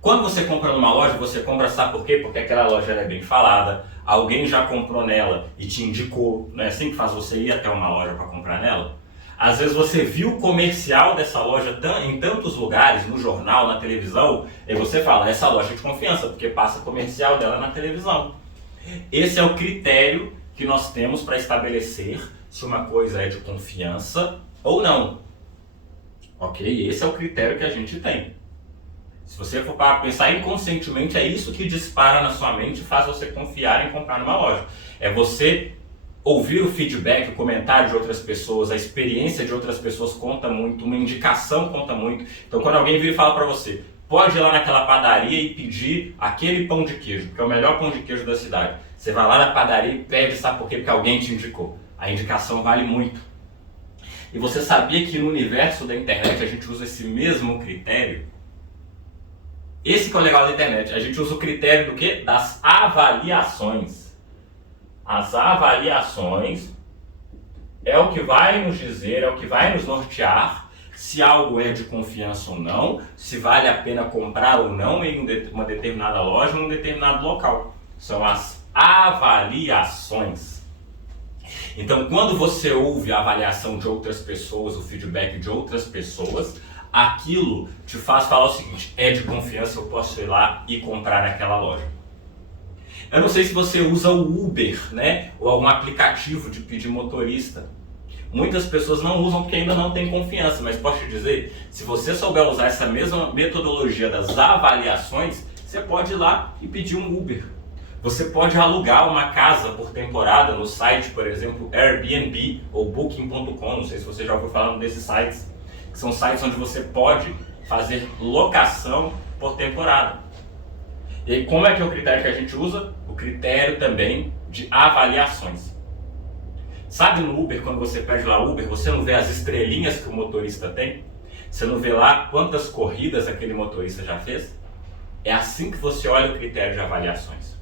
Quando você compra numa loja, você compra, sabe por quê? Porque aquela loja é bem falada, alguém já comprou nela e te indicou, não é assim que faz você ir até uma loja para comprar nela? Às vezes você viu o comercial dessa loja em tantos lugares, no jornal, na televisão, e você fala, essa loja é de confiança, porque passa comercial dela na televisão. Esse é o critério que nós temos para estabelecer se uma coisa é de confiança ou não. Ok? Esse é o critério que a gente tem. Se você for para pensar inconscientemente, é isso que dispara na sua mente e faz você confiar em comprar numa loja. É você ouvir o feedback, o comentário de outras pessoas, a experiência de outras pessoas conta muito, uma indicação conta muito. Então quando alguém vira e fala para você, pode ir lá naquela padaria e pedir aquele pão de queijo, que é o melhor pão de queijo da cidade. Você vai lá na padaria e pede, sabe por quê? Porque alguém te indicou. A indicação vale muito. E você sabia que no universo da internet a gente usa esse mesmo critério? Esse que é o legal da internet, a gente usa o critério do quê? Das avaliações. As avaliações é o que vai nos dizer, é o que vai nos nortear se algo é de confiança ou não, se vale a pena comprar ou não em uma determinada loja ou em um determinado local. São as avaliações. Então, quando você ouve a avaliação de outras pessoas, o feedback de outras pessoas, aquilo te faz falar o seguinte, é de confiança, eu posso ir lá e comprar naquela loja. Eu não sei se você usa o Uber, né? Ou algum aplicativo de pedir motorista. Muitas pessoas não usam porque ainda não têm confiança, mas posso te dizer, se você souber usar essa mesma metodologia das avaliações, você pode ir lá e pedir um Uber. Você pode alugar uma casa por temporada no site, por exemplo, Airbnb ou Booking.com, não sei se você já ouviu falar desses sites, que são sites onde você pode fazer locação por temporada. E aí, como é que é o critério que a gente usa? O critério também de avaliações. Sabe no Uber, quando você pede lá Uber, você não vê as estrelinhas que o motorista tem? Você não vê lá quantas corridas aquele motorista já fez? É assim que você olha o critério de avaliações.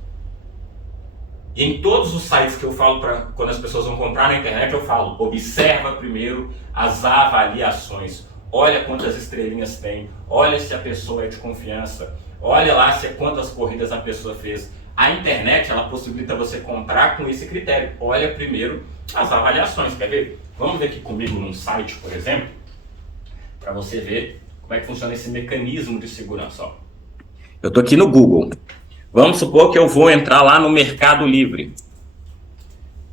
E em todos os sites que eu falo para quando as pessoas vão comprar na internet, eu falo, observa primeiro as avaliações. Olha quantas estrelinhas tem, olha se a pessoa é de confiança, olha lá quantas corridas a pessoa fez. A internet, ela possibilita você comprar com esse critério. Olha primeiro as avaliações, quer ver? Vamos ver aqui comigo num site, por exemplo, para você ver como é que funciona esse mecanismo de segurança. Ó. Eu estou aqui no Google. Vamos supor que eu vou entrar lá no Mercado Livre.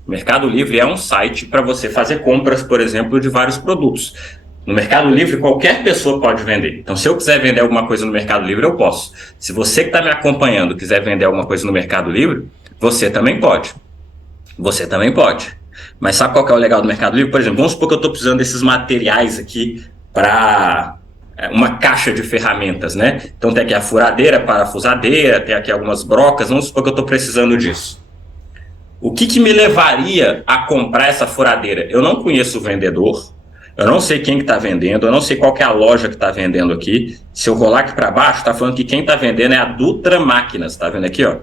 O Mercado Livre é um site para você fazer compras, por exemplo, de vários produtos. No Mercado Livre, qualquer pessoa pode vender. Então, se eu quiser vender alguma coisa no Mercado Livre, eu posso. Se você que está me acompanhando quiser vender alguma coisa no Mercado Livre, você também pode. Você também pode. Mas sabe qual que é o legal do Mercado Livre? Por exemplo, vamos supor que eu estou precisando desses materiais aqui para uma caixa de ferramentas, né? Então tem aqui a furadeira, parafusadeira, tem aqui algumas brocas, vamos supor que eu estou precisando disso. O que me levaria a comprar essa furadeira? Eu não conheço o vendedor, eu não sei quem que está vendendo, eu não sei qual que é a loja que está vendendo aqui. Se eu rolar aqui para baixo, está falando que quem está vendendo é a Dutra Máquinas, tá vendo aqui, ó?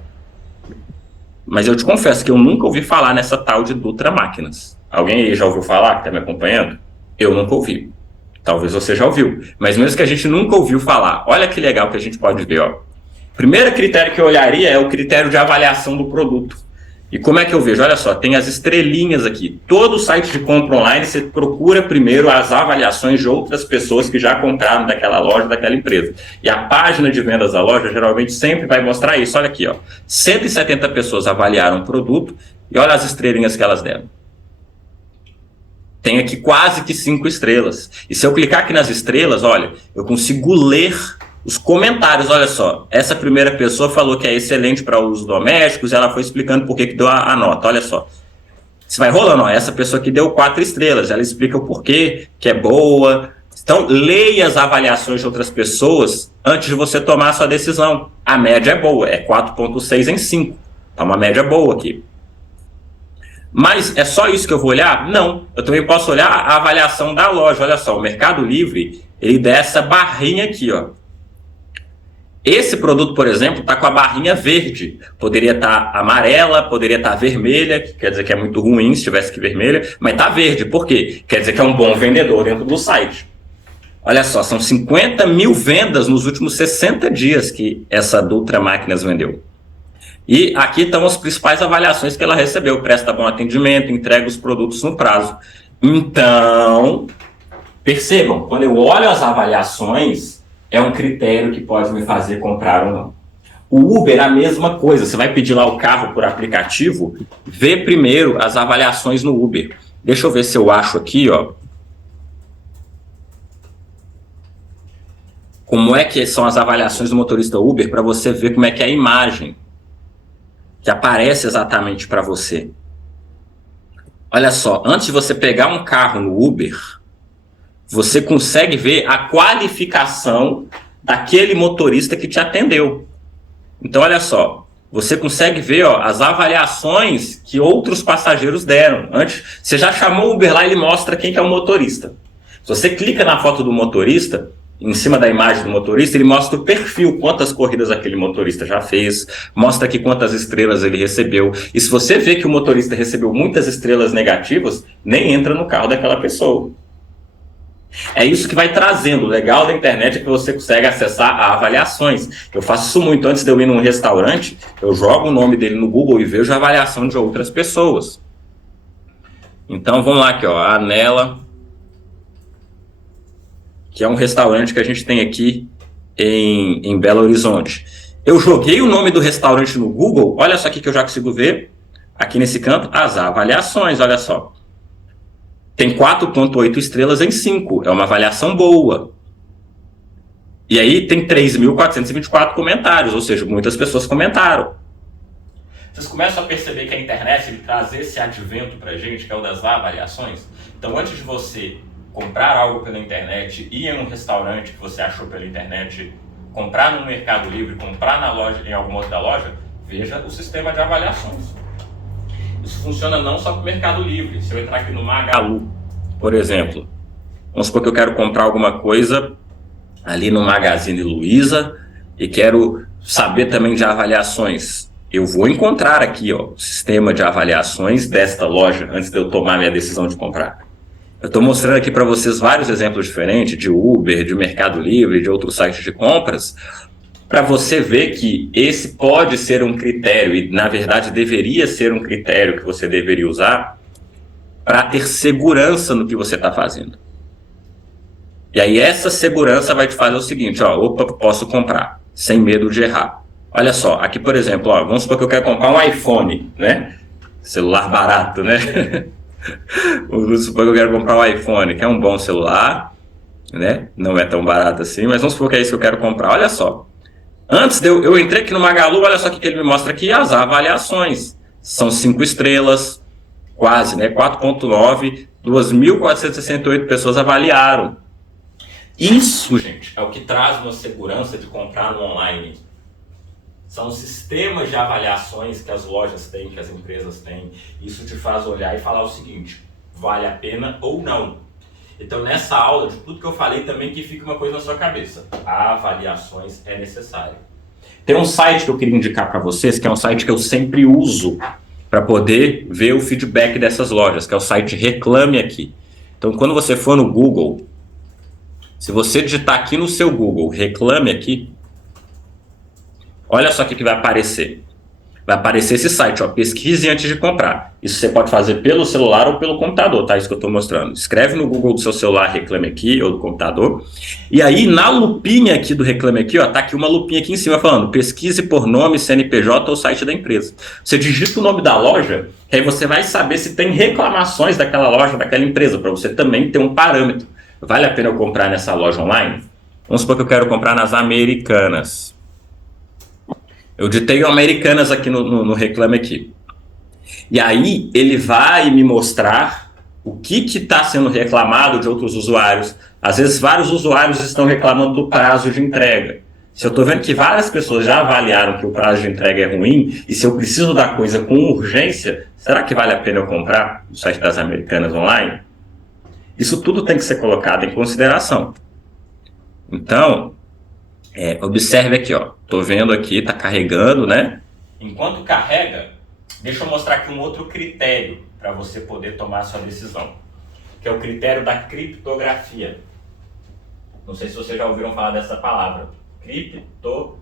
Mas eu te confesso que eu nunca ouvi falar nessa tal de Dutra Máquinas. Alguém aí já ouviu falar, que está me acompanhando? Eu nunca ouvi. Talvez você já ouviu, mas mesmo que a gente nunca ouviu falar, olha que legal que a gente pode ver, ó. Primeiro critério que eu olharia é o critério de avaliação do produto. E como é que eu vejo? Olha só, tem as estrelinhas aqui. Todo site de compra online, você procura primeiro as avaliações de outras pessoas que já compraram daquela loja, daquela empresa. E a página de vendas da loja geralmente sempre vai mostrar isso. Olha aqui, ó. 170 pessoas avaliaram o produto e olha as estrelinhas que elas deram. Tem aqui quase que 5 estrelas. E se eu clicar aqui nas estrelas, olha, eu consigo ler os comentários. Olha só, essa primeira pessoa falou que é excelente para usos domésticos, ela foi explicando por que deu a nota. Olha só. Você vai rolando, ó, essa pessoa que deu 4 estrelas, ela explica o porquê, que é boa. Então, leia as avaliações de outras pessoas antes de você tomar a sua decisão. A média é boa, é 4,6 em 5. Tá uma média boa aqui. Mas é só isso que eu vou olhar? Não, eu também posso olhar a avaliação da loja. Olha só, o Mercado Livre, ele dá essa barrinha aqui, ó. Esse produto, por exemplo, está com a barrinha verde. Poderia estar amarela, poderia estar vermelha, que quer dizer que é muito ruim se tivesse que vermelha, mas está verde. Por quê? Quer dizer que é um bom vendedor dentro do site. Olha só, são 50 mil vendas nos últimos 60 dias que essa Dutra Máquinas vendeu. E aqui estão as principais avaliações que ela recebeu. Presta bom atendimento, entrega os produtos no prazo. Então, percebam, quando eu olho as avaliações, é um critério que pode me fazer comprar ou não. O Uber é a mesma coisa. Você vai pedir lá o carro por aplicativo, vê primeiro as avaliações no Uber. Deixa eu ver se eu acho aqui, ó. Como é que são as avaliações do motorista Uber para você ver como é que é a imagem que aparece exatamente para você. Olha só, antes de você pegar um carro no Uber, você consegue ver a qualificação daquele motorista que te atendeu. Então, olha só, você consegue ver, ó, as avaliações que outros passageiros deram. Antes, você já chamou o Uber lá e ele mostra quem que é o motorista. Se você clica na foto do motorista, em cima da imagem do motorista, ele mostra o perfil, quantas corridas aquele motorista já fez, mostra aqui quantas estrelas ele recebeu. E se você vê que o motorista recebeu muitas estrelas negativas, nem entra no carro daquela pessoa. É isso que vai trazendo. O legal da internet é que você consegue acessar avaliações. Eu faço isso muito. Antes de eu ir num restaurante, eu jogo o nome dele no Google e vejo a avaliação de outras pessoas. Então vamos lá aqui, ó, a Anela, que é um restaurante que a gente tem aqui em Belo Horizonte. Eu joguei o nome do restaurante no Google, olha só aqui que eu já consigo ver, aqui nesse canto, as avaliações, olha só. Tem 4,8 estrelas em 5, é uma avaliação boa. E aí tem 3.424 comentários, ou seja, muitas pessoas comentaram. Vocês começam a perceber que a internet ele traz esse advento pra gente, que é o das avaliações. Então, antes de você comprar algo pela internet, ir em um restaurante que você achou pela internet, comprar no Mercado Livre, comprar na loja, em alguma outra loja, veja o sistema de avaliações. Isso funciona não só para o Mercado Livre. Se eu entrar aqui no Magalu, por exemplo, vamos supor que eu quero comprar alguma coisa ali no Magazine Luiza e quero saber também de avaliações. Eu vou encontrar aqui o sistema de avaliações desta loja antes de eu tomar minha decisão de comprar. Eu estou mostrando aqui para vocês vários exemplos diferentes de Uber, de Mercado Livre, de outros sites de compras, para você ver que esse pode ser um critério, e na verdade deveria ser um critério que você deveria usar para ter segurança no que você está fazendo. E aí essa segurança vai te fazer o seguinte, opa, posso comprar, sem medo de errar. Olha só, aqui por exemplo, vamos supor que eu quero comprar um iPhone, né? Celular barato, né? Vamos supor que eu quero comprar um iPhone, que é um bom celular, né? Não é tão barato assim, mas vamos supor que é isso que eu quero comprar. Olha só, antes eu entrei aqui no Magalu, olha só o que ele me mostra aqui, as avaliações. São 5 estrelas, quase, né? 4.9, 2.468 pessoas avaliaram. Isso, gente, é o que traz uma segurança de comprar no online. São sistemas de avaliações que as lojas têm, que as empresas têm. Isso te faz olhar e falar o seguinte, vale a pena ou não. Então, nessa aula, de tudo que eu falei, também que fica uma coisa na sua cabeça. Avaliações é necessário. Tem um site que eu queria indicar para vocês, que é um site que eu sempre uso para poder ver o feedback dessas lojas, que é o site Reclame Aqui. Então, quando você for no Google, se você digitar aqui no seu Google, Reclame Aqui, olha só o que vai aparecer. Vai aparecer esse site, pesquise antes de comprar. Isso você pode fazer pelo celular ou pelo computador, tá? Isso que eu estou mostrando. Escreve no Google do seu celular Reclame Aqui ou do computador. E aí, na lupinha aqui do Reclame Aqui, tá aqui uma lupinha aqui em cima falando pesquise por nome, CNPJ ou site da empresa. Você digita o nome da loja, que aí você vai saber se tem reclamações daquela loja, daquela empresa, para você também ter um parâmetro. Vale a pena eu comprar nessa loja online? Vamos supor que eu quero comprar nas Americanas. Eu digitei Americanas aqui no Reclame Aqui. E aí ele vai me mostrar o que está sendo reclamado de outros usuários. Às vezes vários usuários estão reclamando do prazo de entrega. Se eu estou vendo que várias pessoas já avaliaram que o prazo de entrega é ruim, e se eu preciso da coisa com urgência, será que vale a pena eu comprar no site das Americanas online? Isso tudo tem que ser colocado em consideração. Então, observe aqui, Estou vendo aqui, está carregando, né? Enquanto carrega, deixa eu mostrar aqui um outro critério para você poder tomar a sua decisão, que é o critério da criptografia. Não sei se vocês já ouviram falar dessa palavra. Criptografia.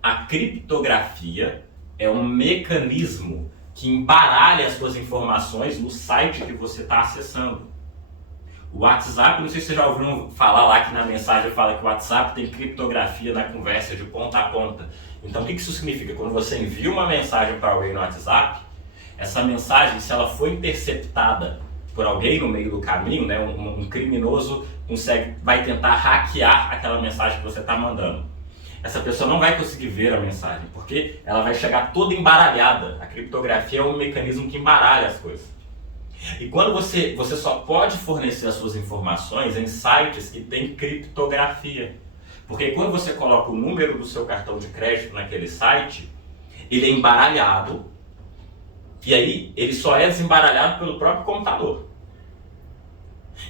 A criptografia é um mecanismo que embaralha as suas informações no site que você está acessando. O WhatsApp, não sei se vocês já ouviram falar lá que na mensagem fala que o WhatsApp tem criptografia na conversa de ponta a ponta. Então o que isso significa? Quando você envia uma mensagem para alguém no WhatsApp, essa mensagem, se ela for interceptada por alguém no meio do caminho, né, um criminoso vai tentar hackear aquela mensagem que você está mandando. Essa pessoa não vai conseguir ver a mensagem, porque ela vai chegar toda embaralhada. A criptografia é um mecanismo que embaralha as coisas. E quando você só pode fornecer as suas informações em sites que têm criptografia. Porque quando você coloca o número do seu cartão de crédito naquele site, ele é embaralhado, e aí ele só é desembaralhado pelo próprio computador.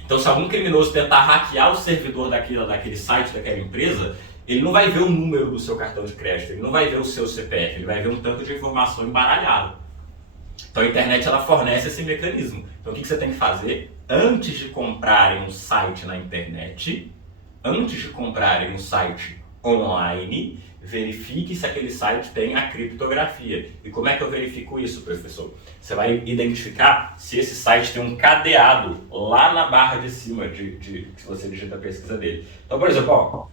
Então, se algum criminoso tentar hackear o servidor daquele site, daquela empresa, ele não vai ver o número do seu cartão de crédito, ele não vai ver o seu CPF, ele vai ver um tanto de informação embaralhada. Então a internet ela fornece esse mecanismo. Então o que você tem que fazer? Antes de comprarem um site na internet, antes de comprarem um site online, verifique se aquele site tem a criptografia. E como é que eu verifico isso, professor? Você vai identificar se esse site tem um cadeado lá na barra de cima se você digita a pesquisa dele. Então, por exemplo,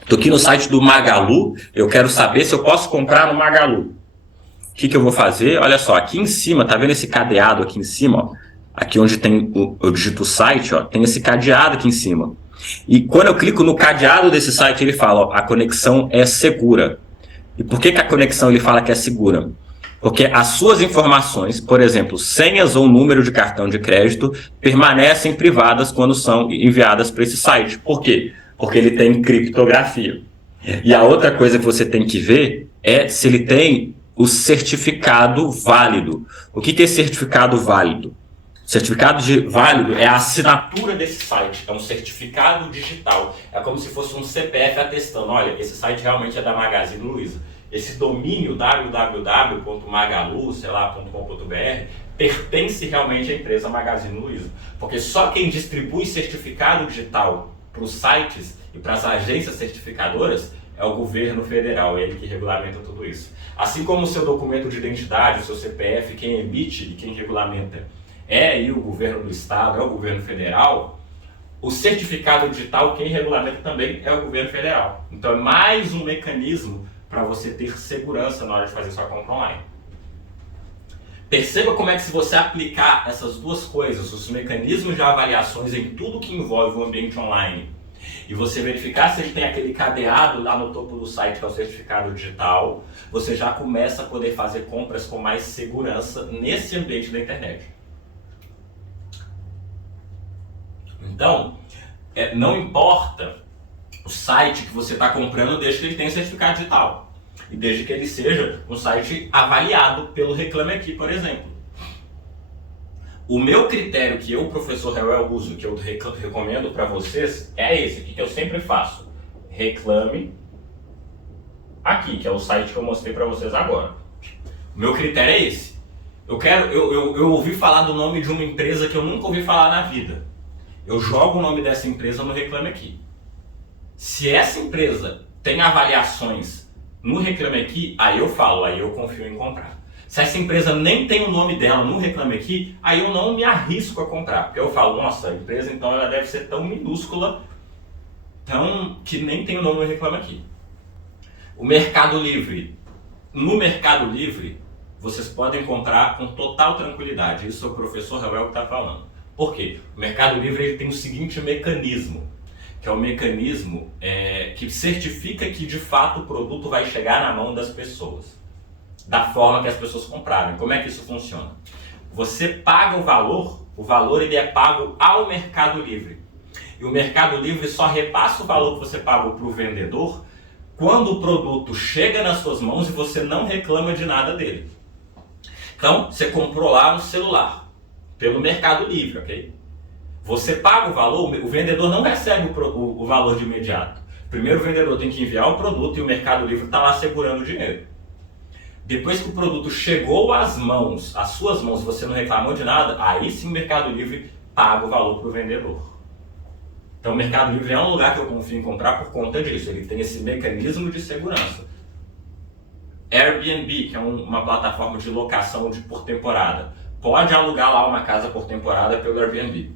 estou aqui no site do Magalu, eu quero saber se eu posso comprar no Magalu. O que eu vou fazer? Olha só, aqui em cima, tá vendo esse cadeado aqui em cima? Aqui onde tem eu digito o site, tem esse cadeado aqui em cima. E quando eu clico no cadeado desse site, ele fala, a conexão é segura. E por que a conexão ele fala que é segura? Porque as suas informações, por exemplo, senhas ou número de cartão de crédito, permanecem privadas quando são enviadas para esse site. Por quê? Porque ele tem criptografia. E a outra coisa que você tem que ver é se ele tem o certificado válido. O que é certificado válido? Certificado válido é a assinatura desse site, é um certificado digital. É como se fosse um CPF atestando, olha, esse site realmente é da Magazine Luiza. Esse domínio www.magalu.com.br pertence realmente à empresa Magazine Luiza. Porque só quem distribui certificado digital para os sites e para as agências certificadoras é o governo federal, é ele que regulamenta tudo isso. Assim como o seu documento de identidade, o seu CPF, quem emite e quem regulamenta é aí o governo do estado, é o governo federal, o certificado digital, quem regulamenta também é o governo federal. Então é mais um mecanismo para você ter segurança na hora de fazer sua compra online. Perceba como é que, se você aplicar essas duas coisas, os mecanismos de avaliações em tudo que envolve o ambiente online, e você verificar se ele tem aquele cadeado lá no topo do site, que é o certificado digital, você já começa a poder fazer compras com mais segurança nesse ambiente da internet. Então, não importa o site que você está comprando, desde que ele tenha certificado digital. E desde que ele seja um site avaliado pelo Reclame Aqui, por exemplo. O meu critério que eu, professor Reuel, uso, que eu recomendo para vocês, é esse aqui que eu sempre faço. Reclame Aqui, que é o site que eu mostrei para vocês agora. O meu critério é esse. Eu ouvi falar do nome de uma empresa que eu nunca ouvi falar na vida. Eu jogo o nome dessa empresa no Reclame Aqui. Se essa empresa tem avaliações no Reclame Aqui, aí eu falo, aí eu confio em comprar. Se essa empresa nem tem o nome dela no Reclame Aqui, aí eu não me arrisco a comprar. Porque eu falo, nossa, a empresa então ela deve ser tão minúscula, que nem tem o nome no Reclame Aqui. O Mercado Livre. No Mercado Livre, vocês podem comprar com total tranquilidade. Isso é o professor Reuel que está falando. Por quê? O Mercado Livre ele tem o seguinte mecanismo, que é o mecanismo que certifica que de fato o produto vai chegar na mão das pessoas, da forma que as pessoas compraram. Como é que isso funciona? Você paga o valor ele é pago ao Mercado Livre. E o Mercado Livre só repassa o valor que você pagou para o vendedor quando o produto chega nas suas mãos e você não reclama de nada dele. Então, você comprou lá um celular pelo Mercado Livre, ok? Você paga o valor, o vendedor não recebe o valor de imediato. Primeiro o vendedor tem que enviar o produto e o Mercado Livre está lá segurando o dinheiro. Depois que o produto chegou às suas mãos, você não reclamou de nada, aí sim o Mercado Livre paga o valor para o vendedor. Então o Mercado Livre é um lugar que eu confio em comprar por conta disso, ele tem esse mecanismo de segurança. Airbnb, que é uma plataforma de locação por temporada, pode alugar lá uma casa por temporada pelo Airbnb,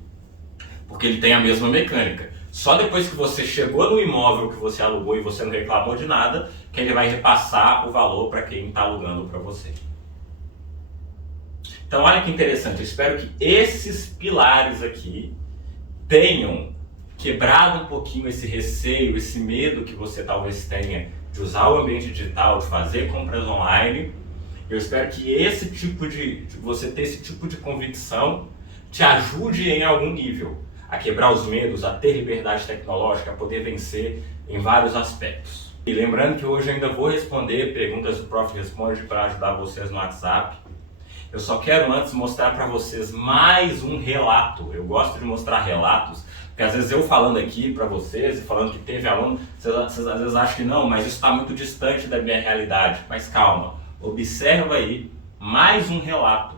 porque ele tem a mesma mecânica. Só depois que você chegou no imóvel que você alugou e você não reclamou de nada, que ele vai repassar o valor para quem está alugando para você. Então olha que interessante, eu espero que esses pilares aqui tenham quebrado um pouquinho esse receio, esse medo que você talvez tenha de usar o ambiente digital, de fazer compras online. Eu espero que você ter esse tipo de convicção te ajude em algum nível a quebrar os medos, a ter liberdade tecnológica, a poder vencer em vários aspectos. E lembrando que hoje eu ainda vou responder perguntas do Prof. Responde para ajudar vocês no WhatsApp. Eu só quero antes mostrar para vocês mais um relato. Eu gosto de mostrar relatos, porque às vezes eu falando aqui para vocês e falando que teve aluno, vocês às vezes acham que não, mas isso está muito distante da minha realidade. Mas calma, observa aí mais um relato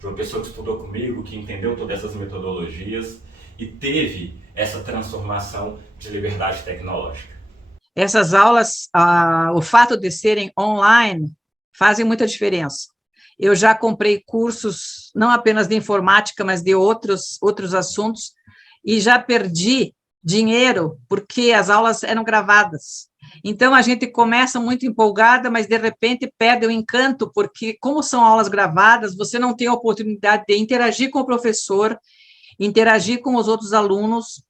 de uma pessoa que estudou comigo, que entendeu todas essas metodologias e teve essa transformação de liberdade tecnológica. Essas aulas, o fato de serem online, fazem muita diferença. Eu já comprei cursos, não apenas de informática, mas de outros assuntos, e já perdi dinheiro porque as aulas eram gravadas. Então, a gente começa muito empolgada, mas, de repente, perde o encanto, porque, como são aulas gravadas, você não tem a oportunidade de interagir com o professor, interagir com os outros alunos.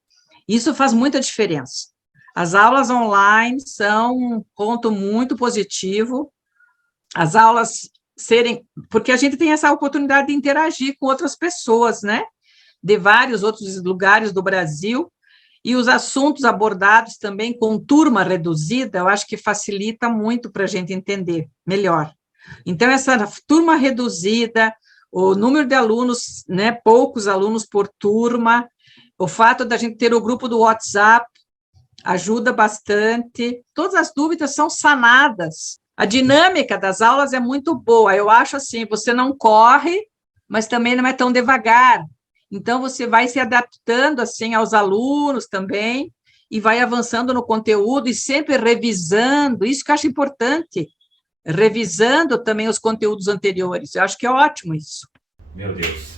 Isso faz muita diferença. As aulas online são um ponto muito positivo. As aulas porque a gente tem essa oportunidade de interagir com outras pessoas, né? De vários outros lugares do Brasil, E os assuntos abordados também com turma reduzida, eu acho que facilita muito para a gente entender melhor. Então, essa turma reduzida, o número de alunos, né, poucos alunos por turma, o fato da gente ter o grupo do WhatsApp ajuda bastante, todas as dúvidas são sanadas. A dinâmica das aulas é muito boa, eu acho assim, você não corre, mas também não é tão devagar. Então, você vai se adaptando assim aos alunos também e vai avançando no conteúdo e sempre revisando, isso que eu acho importante, revisando também os conteúdos anteriores. Eu acho que é ótimo isso. Meu Deus.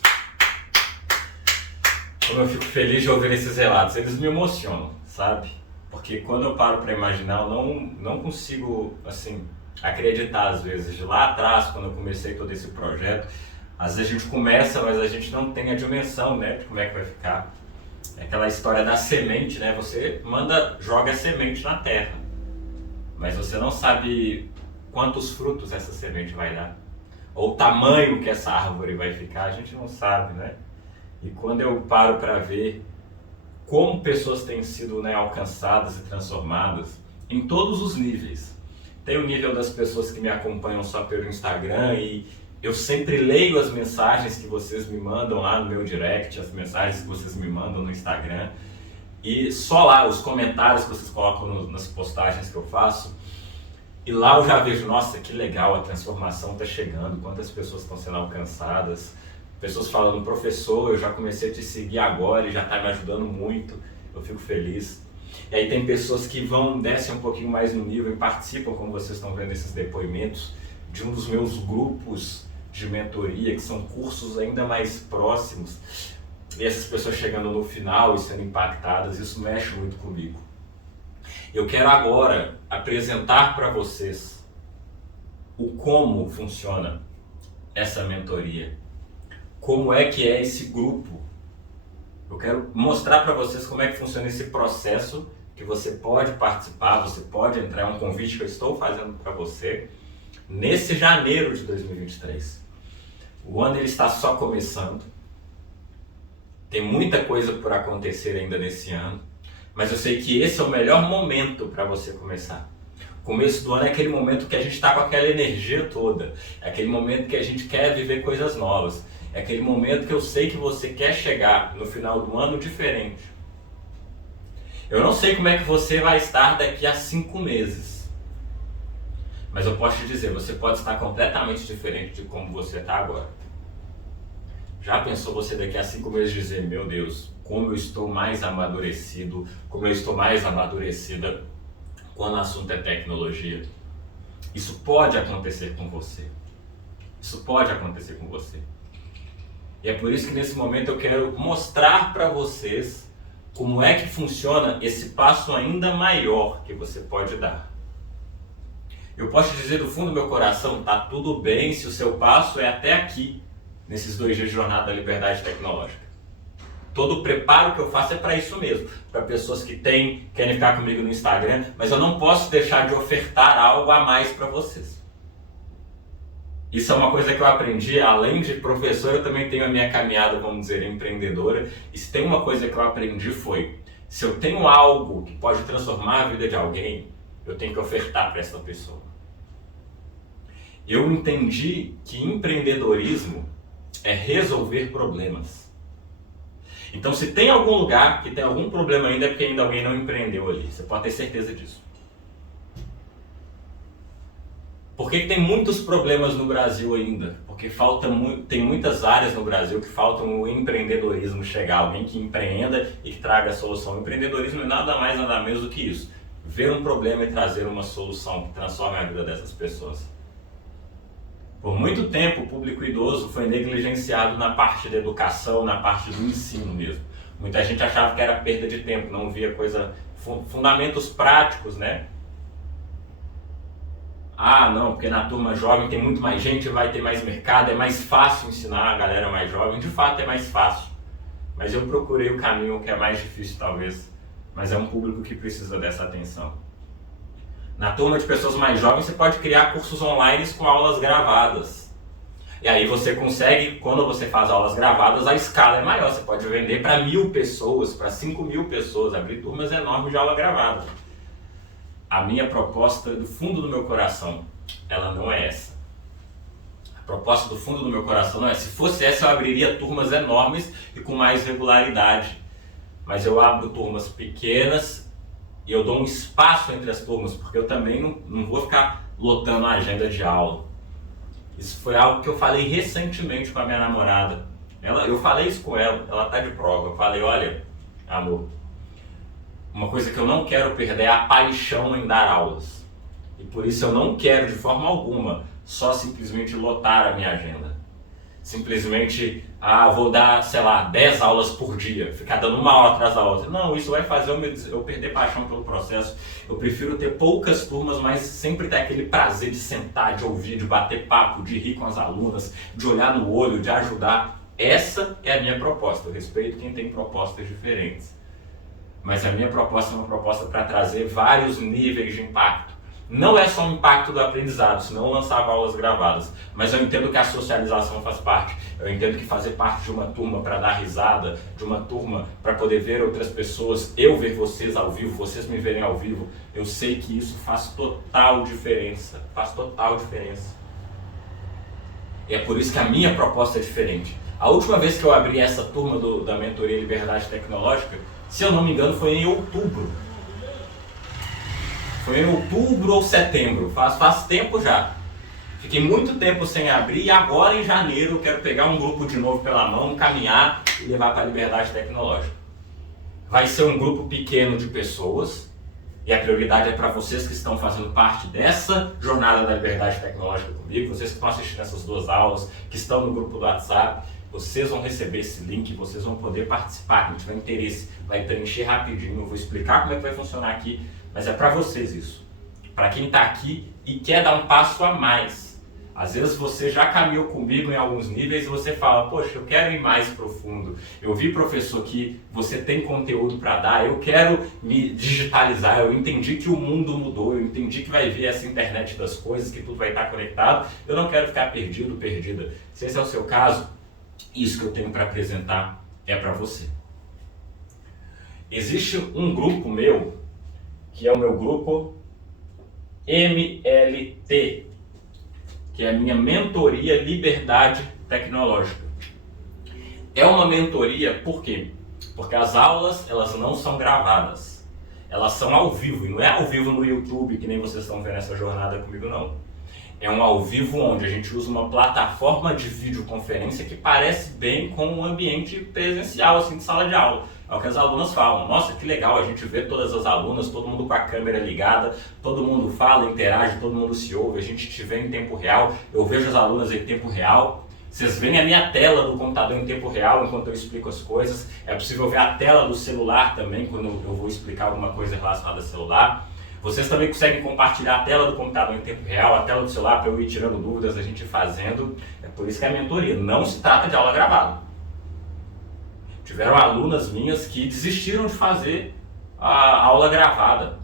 Como eu fico feliz de ouvir esses relatos, eles me emocionam, sabe? Porque quando eu paro para imaginar, eu não consigo, assim, acreditar às vezes. De lá atrás, quando eu comecei todo esse projeto, às vezes a gente começa, mas a gente não tem a dimensão, né, de como é que vai ficar. É aquela história da semente, né? Você joga a semente na terra, mas você não sabe quantos frutos essa semente vai dar, ou o tamanho que essa árvore vai ficar, a gente não sabe, né? E quando eu paro para ver como pessoas têm sido, né, alcançadas e transformadas em todos os níveis. Tem o nível das pessoas que me acompanham só pelo Instagram e eu sempre leio as mensagens que vocês me mandam lá no meu direct, as mensagens que vocês me mandam no Instagram. E só lá, os comentários que vocês colocam nas postagens que eu faço. E lá eu já vejo, nossa, que legal, a transformação está chegando, quantas pessoas estão sendo alcançadas. Pessoas falando, professor, eu já comecei a te seguir agora e já está me ajudando muito, eu fico feliz. E aí tem pessoas que descem um pouquinho mais no nível e participam, como vocês estão vendo esses depoimentos, de um dos meus grupos de mentoria, que são cursos ainda mais próximos. E essas pessoas chegando no final e sendo impactadas, isso mexe muito comigo. Eu quero agora apresentar para vocês o como funciona essa mentoria. Como é que é esse grupo. Eu quero mostrar para vocês como é que funciona esse processo, que você pode participar, você pode entrar, é um convite que eu estou fazendo para você, nesse janeiro de 2023. O ano ele está só começando, tem muita coisa por acontecer ainda nesse ano, mas eu sei que esse é o melhor momento para você começar. O começo do ano é aquele momento que a gente está com aquela energia toda, é aquele momento que a gente quer viver coisas novas. É aquele momento que eu sei que você quer chegar no final do ano diferente. Eu não sei como é que você vai estar daqui a 5 meses. Mas eu posso te dizer, você pode estar completamente diferente de como você está agora. Já pensou você daqui a 5 meses dizer, meu Deus, como eu estou mais amadurecido, como eu estou mais amadurecida quando o assunto é tecnologia? Isso pode acontecer com você. Isso pode acontecer com você. E é por isso que nesse momento eu quero mostrar para vocês como é que funciona esse passo ainda maior que você pode dar. Eu posso te dizer do fundo do meu coração, tá tudo bem se o seu passo é até aqui, nesses 2 dias de jornada da liberdade tecnológica. Todo o preparo que eu faço é para isso mesmo, para pessoas que querem ficar comigo no Instagram, mas eu não posso deixar de ofertar algo a mais para vocês. Isso é uma coisa que eu aprendi, além de professor, eu também tenho a minha caminhada, vamos dizer, empreendedora. E se tem uma coisa que eu aprendi foi, se eu tenho algo que pode transformar a vida de alguém, eu tenho que ofertar para essa pessoa. Eu entendi que empreendedorismo é resolver problemas. Então, se tem algum lugar que tem algum problema ainda, é porque ainda alguém não empreendeu ali. Você pode ter certeza disso. Por que tem muitos problemas no Brasil ainda? Porque tem muitas áreas no Brasil que faltam o empreendedorismo chegar, alguém que empreenda e que traga a solução. O empreendedorismo é nada mais, nada menos do que isso. Ver um problema e trazer uma solução que transforme a vida dessas pessoas. Por muito tempo, o público idoso foi negligenciado na parte da educação, na parte do ensino mesmo. Muita gente achava que era perda de tempo, não via fundamentos práticos, né? Ah, não, porque na turma jovem tem muito mais gente, vai ter mais mercado, é mais fácil ensinar a galera mais jovem. De fato é mais fácil, mas eu procurei o caminho que é mais difícil talvez, mas é um público que precisa dessa atenção. Na turma de pessoas mais jovens você pode criar cursos online com aulas gravadas. E aí você consegue, quando você faz aulas gravadas, a escala é maior. Você pode vender para 1.000 pessoas, para 5.000 pessoas, abrir turmas enormes de aula gravada. A minha proposta, do fundo do meu coração, ela não é essa. A proposta do fundo do meu coração não é. Se fosse essa, eu abriria turmas enormes e com mais regularidade. Mas eu abro turmas pequenas e eu dou um espaço entre as turmas, porque eu também não vou ficar lotando a agenda de aula. Isso foi algo que eu falei recentemente com a minha namorada. Eu falei isso com ela tá de prova. Eu falei, olha, amor, uma coisa que eu não quero perder é a paixão em dar aulas. E por isso eu não quero de forma alguma só simplesmente lotar a minha agenda. Simplesmente, vou dar, sei lá, 10 aulas por dia, ficar dando 1 hora atrás da outra. Não, isso vai fazer eu perder paixão pelo processo. Eu prefiro ter poucas turmas, mas sempre ter aquele prazer de sentar, de ouvir, de bater papo, de rir com as alunas, de olhar no olho, de ajudar. Essa é a minha proposta. Eu respeito quem tem propostas diferentes. Mas a minha proposta é uma proposta para trazer vários níveis de impacto. Não é só o impacto do aprendizado, senão eu lançava aulas gravadas. Mas eu entendo que a socialização faz parte. Eu entendo que fazer parte de uma turma para dar risada, de uma turma para poder ver outras pessoas, eu ver vocês ao vivo, vocês me verem ao vivo, eu sei que isso faz total diferença. Faz total diferença. E é por isso que a minha proposta é diferente. A última vez que eu abri essa turma da Mentoria Liberdade Tecnológica, se eu não me engano, foi em outubro. Foi em outubro ou setembro, faz tempo já. Fiquei muito tempo sem abrir e agora em janeiro eu quero pegar um grupo de novo pela mão, caminhar e levar para a Liberdade Tecnológica. Vai ser um grupo pequeno de pessoas e a prioridade é para vocês que estão fazendo parte dessa jornada da Liberdade Tecnológica comigo, vocês que estão assistindo essas 2 aulas, que estão no grupo do WhatsApp. Vocês vão receber esse link, vocês vão poder participar, quem tiver interesse vai preencher rapidinho, eu vou explicar como é que vai funcionar aqui, mas é para vocês isso. Para quem está aqui e quer dar um passo a mais. Às vezes você já caminhou comigo em alguns níveis e você fala, poxa, eu quero ir mais profundo. Eu vi, professor, que você tem conteúdo para dar, eu quero me digitalizar, eu entendi que o mundo mudou, eu entendi que vai vir essa internet das coisas, que tudo vai estar conectado, eu não quero ficar perdido, perdida. Se esse é o seu caso, isso que eu tenho para apresentar é para você. Existe um grupo meu, que é o meu grupo MLT, que é a minha Mentoria Liberdade Tecnológica. É uma mentoria, por quê? Porque as aulas, elas não são gravadas. Elas são ao vivo, e não é ao vivo no YouTube, que nem vocês estão vendo essa jornada comigo, não. É um ao vivo onde a gente usa uma plataforma de videoconferência que parece bem com um ambiente presencial, assim, de sala de aula. É o que as alunas falam. Nossa, que legal, a gente vê todas as alunas, todo mundo com a câmera ligada, todo mundo fala, interage, todo mundo se ouve, a gente te vê em tempo real, eu vejo as alunas em tempo real. Vocês veem a minha tela do computador em tempo real enquanto eu explico as coisas. É possível ver a tela do celular também quando eu vou explicar alguma coisa relacionada ao celular. Vocês também conseguem compartilhar a tela do computador em tempo real, a tela do celular para eu ir tirando dúvidas, a gente fazendo. É por isso que é a mentoria. Não se trata de aula gravada. Tiveram alunas minhas que desistiram de fazer a aula gravada.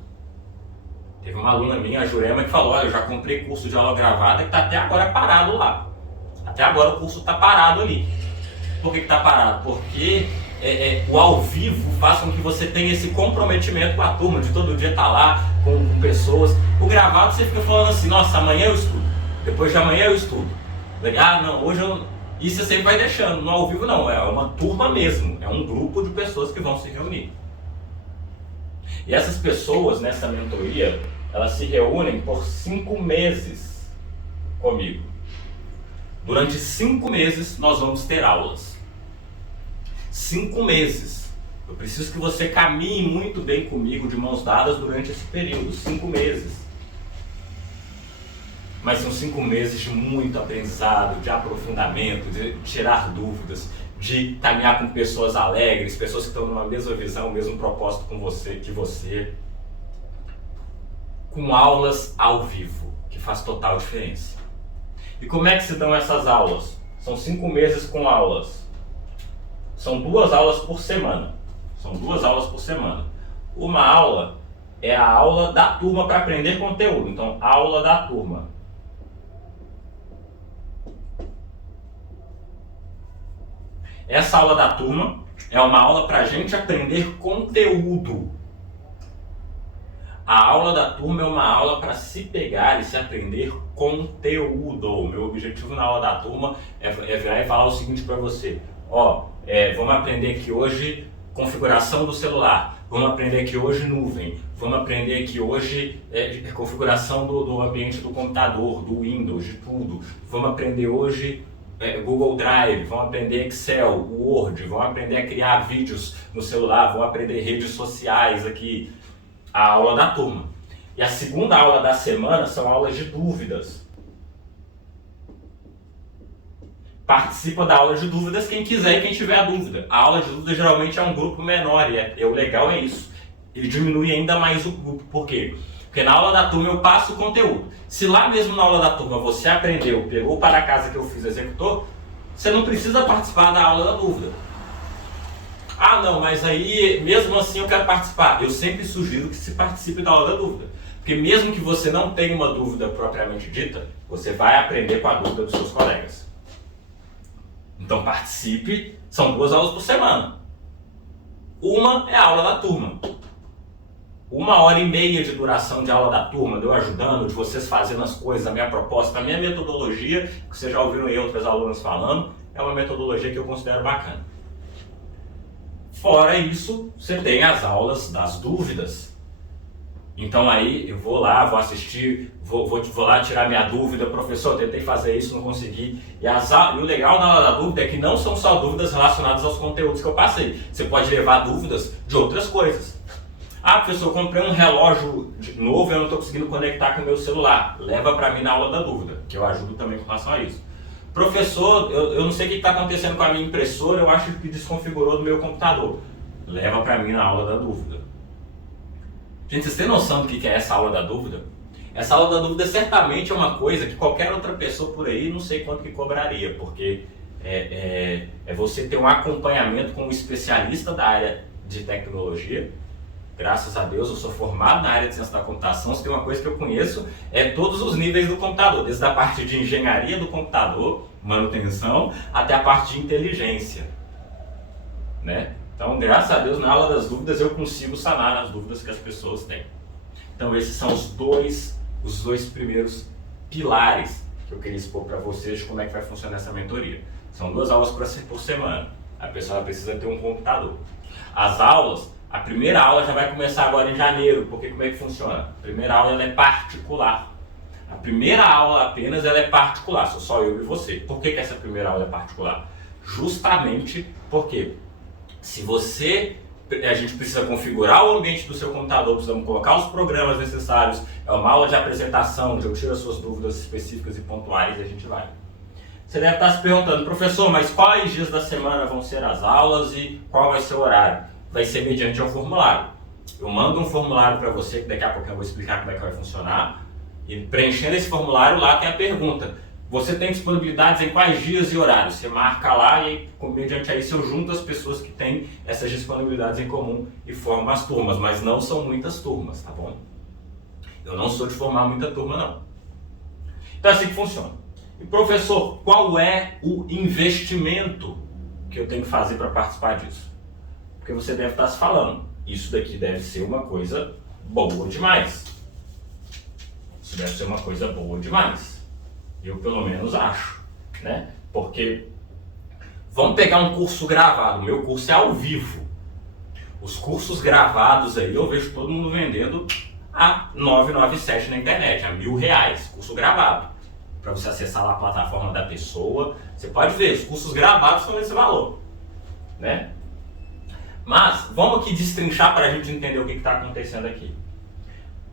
Teve uma aluna minha, a Jurema, que falou, olha, eu já comprei curso de aula gravada que está até agora parado lá. Até agora o curso está parado ali. Por que está parado? Porque o ao vivo faz com que você tenha esse comprometimento com a turma, de todo dia estar lá com pessoas. O gravado você fica falando assim, nossa, amanhã eu estudo, depois de amanhã eu estudo. Não, hoje eu... E você sempre vai deixando. No ao vivo não, é uma turma mesmo, é um grupo de pessoas que vão se reunir. E essas pessoas nessa mentoria, elas se reúnem por 5 meses comigo. Durante 5 meses nós vamos ter aulas. 5 meses. Eu preciso que você caminhe muito bem comigo, de mãos dadas, durante esse período, 5 meses. Mas são 5 meses de muito aprendizado, de aprofundamento, de tirar dúvidas, de caminhar com pessoas alegres, pessoas que estão numa mesma visão, mesmo propósito com você, que você. Com aulas ao vivo, que faz total diferença. E como é que se dão essas aulas? São 5 meses com aulas. São 2 aulas por semana. São 2 aulas por semana. Uma aula é a aula da turma para aprender conteúdo. Então, aula da turma. Essa aula da turma é uma aula para a gente aprender conteúdo. A aula da turma é uma aula para se pegar e se aprender conteúdo. O meu objetivo na aula da turma é virar e falar o seguinte para você. Vamos aprender aqui hoje configuração do celular. Vamos aprender aqui hoje nuvem. Vamos aprender aqui hoje configuração do ambiente do computador, do Windows, de tudo. Vamos aprender hoje Google Drive, vamos aprender Excel, Word, vamos aprender a criar vídeos no celular, vamos aprender redes sociais aqui. A aula da turma. E a segunda aula da semana são aulas de dúvidas. Participa da aula de dúvidas quem quiser e quem tiver a dúvida. A aula de dúvidas geralmente é um grupo menor e o legal é isso. Ele diminui ainda mais o grupo. Por quê? Porque na aula da turma eu passo o conteúdo. Se lá mesmo na aula da turma você aprendeu, pegou para casa que eu fiz, executou, você não precisa participar da aula da dúvida. Ah, não, mas aí mesmo assim eu quero participar. Eu sempre sugiro que se participe da aula da dúvida. Porque mesmo que você não tenha uma dúvida propriamente dita, você vai aprender com a dúvida dos seus colegas. Então participe, são 2 aulas por semana. Uma é a aula da turma. 1h30 de duração de aula da turma, de eu ajudando, de vocês fazendo as coisas, a minha proposta, a minha metodologia, que vocês já ouviram eu outras alunas falando, é uma metodologia que eu considero bacana. Fora isso, você tem as aulas das dúvidas. Então aí eu vou lá, vou assistir, vou lá tirar minha dúvida. Professor, tentei fazer isso, não consegui. E o legal da aula da dúvida é que não são só dúvidas relacionadas aos conteúdos que eu passei. Você pode levar dúvidas de outras coisas. Ah, professor, eu comprei um relógio novo e eu não estou conseguindo conectar com o meu celular. Leva para mim na aula da dúvida, que eu ajudo também com relação a isso. Professor, eu não sei o que está acontecendo com a minha impressora, eu acho que desconfigurou do meu computador. Leva para mim na aula da dúvida. Gente, vocês têm noção do que é essa aula da dúvida? Essa aula da dúvida certamente é uma coisa que qualquer outra pessoa por aí não sei quanto que cobraria, porque é você ter um acompanhamento com um especialista da área de tecnologia. Graças a Deus eu sou formado na área de ciência da computação. Se tem uma coisa que eu conheço é todos os níveis do computador, desde a parte de engenharia do computador, manutenção, até a parte de inteligência, né? Então, graças a Deus, na aula das dúvidas eu consigo sanar as dúvidas que as pessoas têm. Então, esses são os dois primeiros pilares que eu queria expor para vocês de como é que vai funcionar essa mentoria. São 2 aulas por semana. A pessoa precisa ter um computador. As aulas, a primeira aula já vai começar agora em janeiro, porque como é que funciona? A primeira aula ela é particular. A primeira aula apenas ela é particular, sou só eu e você. Por que essa primeira aula é particular? Justamente porque a gente precisa configurar o ambiente do seu computador, precisamos colocar os programas necessários, é uma aula de apresentação, onde eu tiro as suas dúvidas específicas e pontuais e a gente vai. Você deve estar se perguntando, professor, mas quais dias da semana vão ser as aulas e qual vai ser o horário? Vai ser mediante um formulário. Eu mando um formulário para você, que daqui a pouco eu vou explicar como é que vai funcionar, e preenchendo esse formulário lá tem a pergunta. Você tem disponibilidades em quais dias e horários? Você marca lá e, mediante a isso, eu junto as pessoas que têm essas disponibilidades em comum e formo as turmas, mas não são muitas turmas, tá bom? Eu não sou de formar muita turma, não. Então é assim que funciona. E professor, qual é o investimento que eu tenho que fazer para participar disso? Porque você deve estar se falando, isso daqui deve ser uma coisa boa demais. Isso deve ser uma coisa boa demais. Eu pelo menos acho, né? Porque vamos pegar um curso gravado, o meu curso é ao vivo. Os cursos gravados aí eu vejo todo mundo vendendo a R$ 997 na internet, a R$1.000, curso gravado. Para você acessar lá a plataforma da pessoa, você pode ver, os cursos gravados são esse valor, né? Mas vamos aqui destrinchar para a gente entender o que está acontecendo aqui.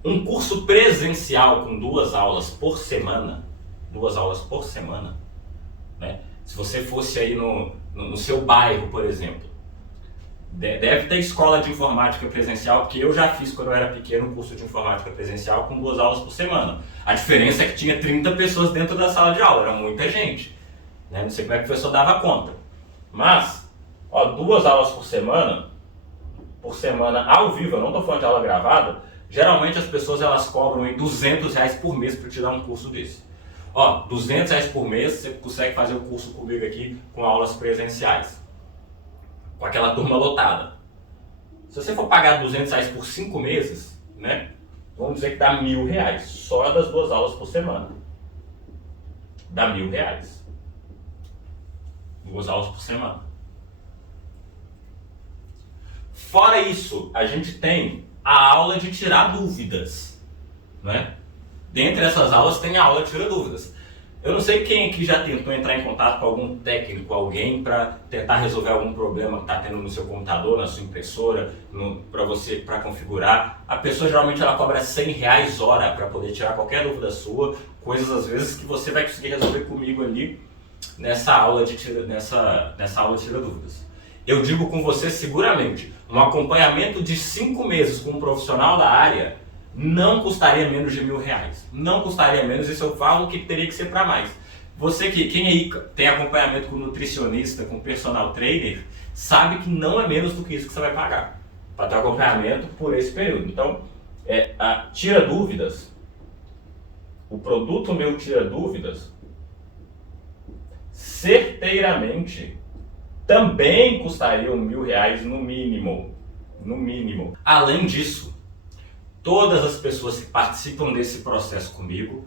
Um curso presencial com 2 aulas por semana, né? Se você fosse aí no seu bairro, por exemplo, deve ter escola de informática presencial, porque eu já fiz quando eu era pequeno um curso de informática presencial com 2 aulas por semana. A diferença é que tinha 30 pessoas dentro da sala de aula, era muita gente, né? Não sei como é que o professor dava conta. Mas, 2 aulas por semana ao vivo, eu não estou falando de aula gravada, geralmente as pessoas elas cobram R$200 por mês para te dar um curso desse. R$200 por mês você consegue fazer o curso comigo aqui com aulas presenciais. com aquela turma lotada. Se você for pagar R$200 por 5 meses, né? Vamos dizer que dá R$1.000, só das 2 aulas por semana. Dá R$1.000. 2 aulas por semana. Fora isso, a gente tem a aula de tirar dúvidas, né? Dentre essas aulas tem a aula de tirar dúvidas. Eu não sei quem aqui já tentou entrar em contato com algum técnico, alguém, para tentar resolver algum problema que está tendo no seu computador, na sua impressora, para configurar. A pessoa geralmente ela cobra R$100 hora para poder tirar qualquer dúvida sua, coisas às vezes que você vai conseguir resolver comigo ali nessa aula de tira dúvidas. Eu digo com você seguramente, um acompanhamento de 5 meses com um profissional da área não custaria menos de R$1.000. Não custaria menos, isso eu falo que teria que ser para mais. Você quem aí tem acompanhamento com nutricionista, com personal trainer, sabe que não é menos do que isso que você vai pagar para ter acompanhamento por esse período. Então, tira dúvidas, o produto meu tira dúvidas, certeiramente também custaria R$1.000 no mínimo. No mínimo. Além disso, todas as pessoas que participam desse processo comigo,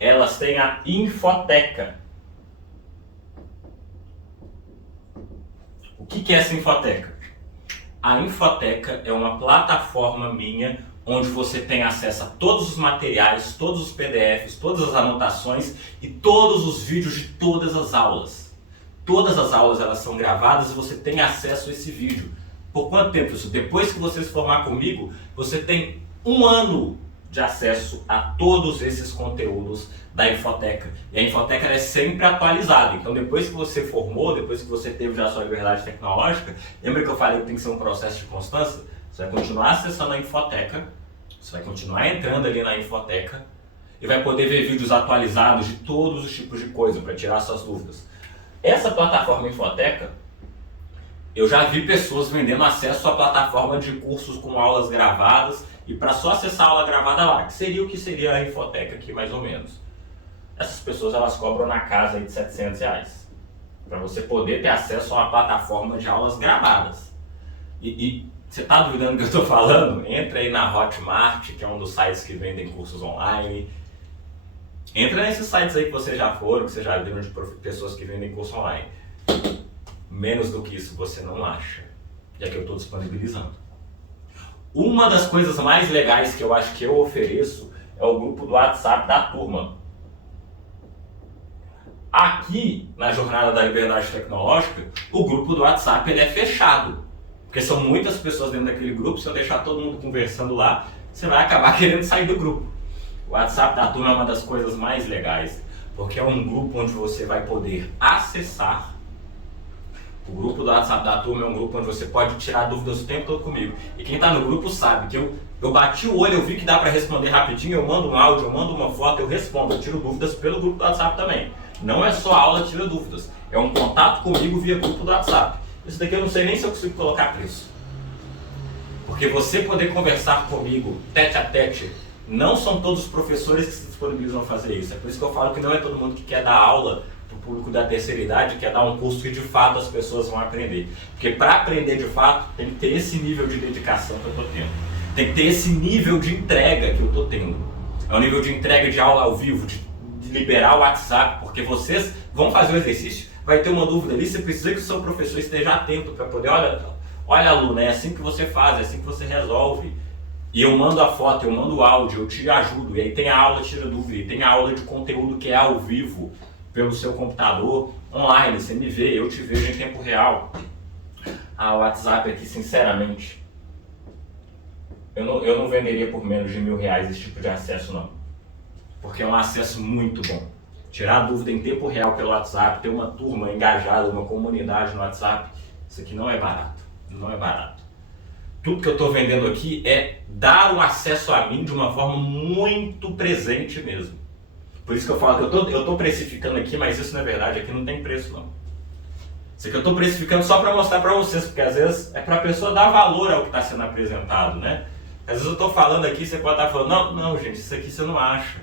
elas têm a Infoteca. O que é essa Infoteca? A Infoteca é uma plataforma minha onde você tem acesso a todos os materiais, todos os PDFs, todas as anotações e todos os vídeos de todas as aulas. Todas as aulas elas são gravadas e você tem acesso a esse vídeo. Por quanto tempo isso? Depois que você se formar comigo, você tem 1 ano de acesso a todos esses conteúdos da Infoteca. E a Infoteca é sempre atualizada. Então depois que você formou, depois que você teve já a sua liberdade tecnológica, lembra que eu falei que tem que ser um processo de constância? Você vai continuar acessando a Infoteca, você vai continuar entrando ali na Infoteca e vai poder ver vídeos atualizados de todos os tipos de coisa para tirar suas dúvidas. Essa plataforma Infoteca, eu já vi pessoas vendendo acesso à plataforma de cursos com aulas gravadas e para só acessar a aula gravada lá, que seria o que seria a Infoteca aqui mais ou menos. Essas pessoas elas cobram na casa aí de R$700 para você poder ter acesso a uma plataforma de aulas gravadas. E você está duvidando do que eu estou falando? Entra aí na Hotmart, que é um dos sites que vendem cursos online. Entra nesses sites aí que vocês já foram, que vocês já viram de pessoas que vendem curso online. Menos do que isso você não acha, já que eu estou disponibilizando. Uma das coisas mais legais que eu acho que eu ofereço é o grupo do WhatsApp da turma. Aqui, na Jornada da Liberdade Tecnológica, o grupo do WhatsApp ele é fechado. Porque são muitas pessoas dentro daquele grupo, se eu deixar todo mundo conversando lá, você vai acabar querendo sair do grupo. O WhatsApp da turma é uma das coisas mais legais, porque é um grupo onde você vai poder acessar. O grupo do WhatsApp da turma é um grupo onde você pode tirar dúvidas o tempo todo comigo. E quem está no grupo sabe que eu bati o olho, eu vi que dá para responder rapidinho, eu mando um áudio, eu mando uma foto, eu respondo, eu tiro dúvidas pelo grupo do WhatsApp também. Não é só aula tira dúvidas, é um contato comigo via grupo do WhatsApp. Isso daqui eu não sei nem se eu consigo colocar preço. Porque você poder conversar comigo tete a tete, não são todos os professores que se disponibilizam a fazer isso. É por isso que eu falo que não é todo mundo que quer dar aula para o público da terceira idade, quer dar um curso que de fato as pessoas vão aprender. Porque para aprender de fato, tem que ter esse nível de dedicação que eu estou tendo. Tem que ter esse nível de entrega que eu estou tendo. É um nível de entrega de aula ao vivo, de liberar o WhatsApp, porque vocês vão fazer o exercício, vai ter uma dúvida ali, você precisa que o seu professor esteja atento para poder, olha aluno, é assim que você faz, é assim que você resolve. E eu mando a foto, eu mando o áudio, eu te ajudo. E aí tem a aula tira dúvida, e tem a aula de conteúdo que é ao vivo, pelo seu computador, online, você me vê, eu te vejo em tempo real. O WhatsApp aqui, sinceramente, eu não venderia por menos de R$1.000 esse tipo de acesso não. Porque é um acesso muito bom. Tirar dúvida em tempo real pelo WhatsApp, ter uma turma engajada, uma comunidade no WhatsApp, isso aqui não é barato, não é barato. Tudo que eu estou vendendo aqui é dar o acesso a mim de uma forma muito presente mesmo. Por isso que eu falo que eu estou precificando aqui, mas isso na verdade aqui não tem preço não. Isso aqui eu estou precificando só para mostrar para vocês, porque às vezes é para a pessoa dar valor ao que está sendo apresentado, né? Às vezes eu estou falando aqui, você pode estar falando, não gente, isso aqui você não acha.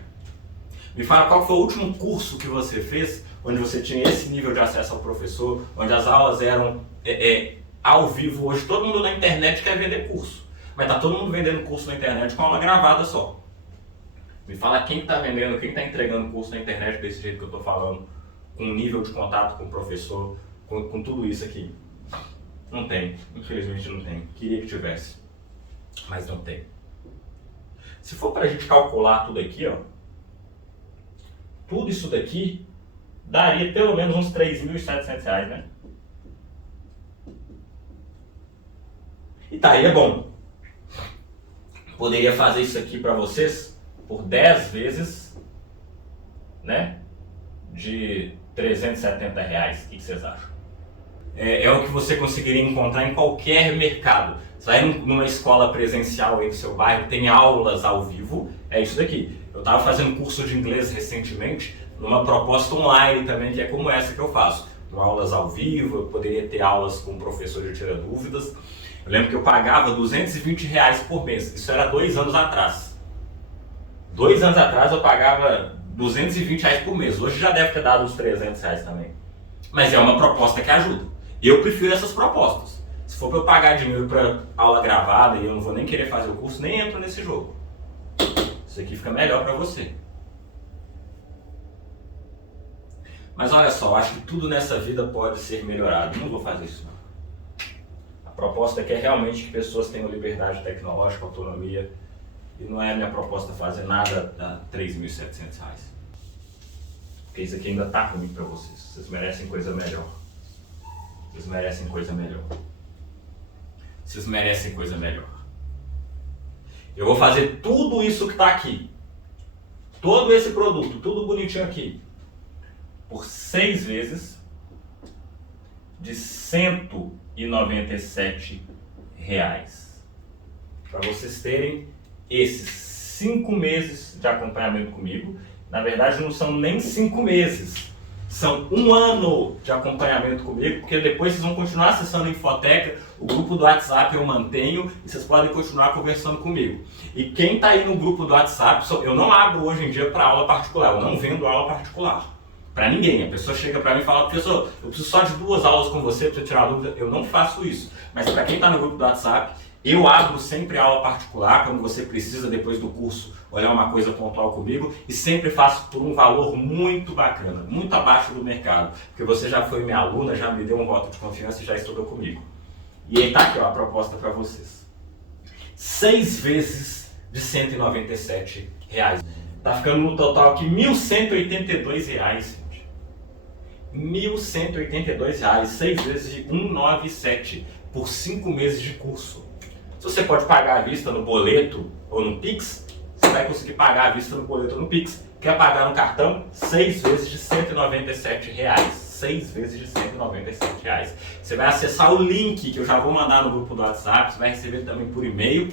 Me fala qual foi o último curso que você fez, onde você tinha esse nível de acesso ao professor, onde as aulas eram ao vivo hoje. Todo mundo na internet quer vender curso, mas tá todo mundo vendendo curso na internet com aula gravada só. Me fala quem está vendendo, quem está entregando curso na internet desse jeito que eu estou falando, com nível de contato com o professor, com tudo isso aqui. Não tem, infelizmente não tem. Queria que tivesse, mas não tem. Se for para a gente calcular tudo aqui, ó, tudo isso daqui daria pelo menos uns R$3.700, né? E estaria bom. Poderia fazer isso aqui para vocês por 10 vezes, né? De R$370. O que vocês acham? É o que você conseguiria encontrar em qualquer mercado. Você vai numa escola presencial aí do seu bairro, tem aulas ao vivo, é isso daqui. Eu estava fazendo curso de inglês recentemente, numa proposta online também, que é como essa que eu faço. Com aulas ao vivo, eu poderia ter aulas com o professor de tira dúvidas. Eu lembro que eu pagava R$220 por mês, isso era 2 anos atrás. 2 anos atrás eu pagava R$220 por mês, hoje já deve ter dado uns R$300 também. Mas é uma proposta que ajuda. Eu prefiro essas propostas. Se for para eu pagar dinheiro para aula gravada e eu não vou nem querer fazer o curso, nem entro nesse jogo. Isso aqui fica melhor para você. Mas olha só, acho que tudo nessa vida pode ser melhorado. Não vou fazer isso não. A proposta aqui é realmente que pessoas tenham liberdade tecnológica, autonomia. E não é a minha proposta fazer nada a R$3.700. Porque isso aqui ainda está ruim para vocês. Vocês merecem coisa melhor. Vocês merecem coisa melhor. Vocês merecem coisa melhor. Eu vou fazer tudo isso que está aqui. Todo esse produto, tudo bonitinho aqui. Por 6 vezes de R$197. Para vocês terem esses 5 meses de acompanhamento comigo. Na verdade não são nem 5 meses. São 1 ano de acompanhamento comigo, porque depois vocês vão continuar acessando a Infoteca, o grupo do WhatsApp eu mantenho e vocês podem continuar conversando comigo. E quem está aí no grupo do WhatsApp, eu não abro hoje em dia para aula particular, eu não vendo aula particular. Para ninguém. A pessoa chega para mim e fala, professor, eu preciso só de 2 aulas com você para tirar dúvida. Eu não faço isso. Mas para quem está no grupo do WhatsApp, eu abro sempre aula particular, quando você precisa, depois do curso, olhar uma coisa pontual comigo, e sempre faço por um valor muito bacana, muito abaixo do mercado, porque você já foi minha aluna, já me deu um voto de confiança e já estudou comigo. E aí tá aqui ó, a proposta para vocês. 6 vezes de R$197. Tá ficando no total aqui R$1.182, gente. R$1.182, 6 vezes de 197 por 5 meses de curso. Se você pode pagar à vista no boleto ou no Pix, você vai conseguir pagar à vista no boleto ou no Pix. Quer pagar no cartão? 6 vezes de R$197. 6 vezes de R$197. Você vai acessar o link que eu já vou mandar no grupo do WhatsApp, você vai receber também por e-mail.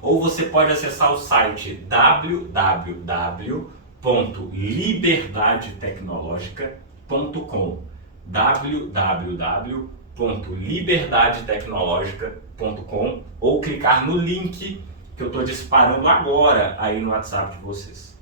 Ou você pode acessar o site www.liberdadetecnologica.com www.liberdadetecnologica.com ou clicar no link que eu estou disparando agora aí no WhatsApp de vocês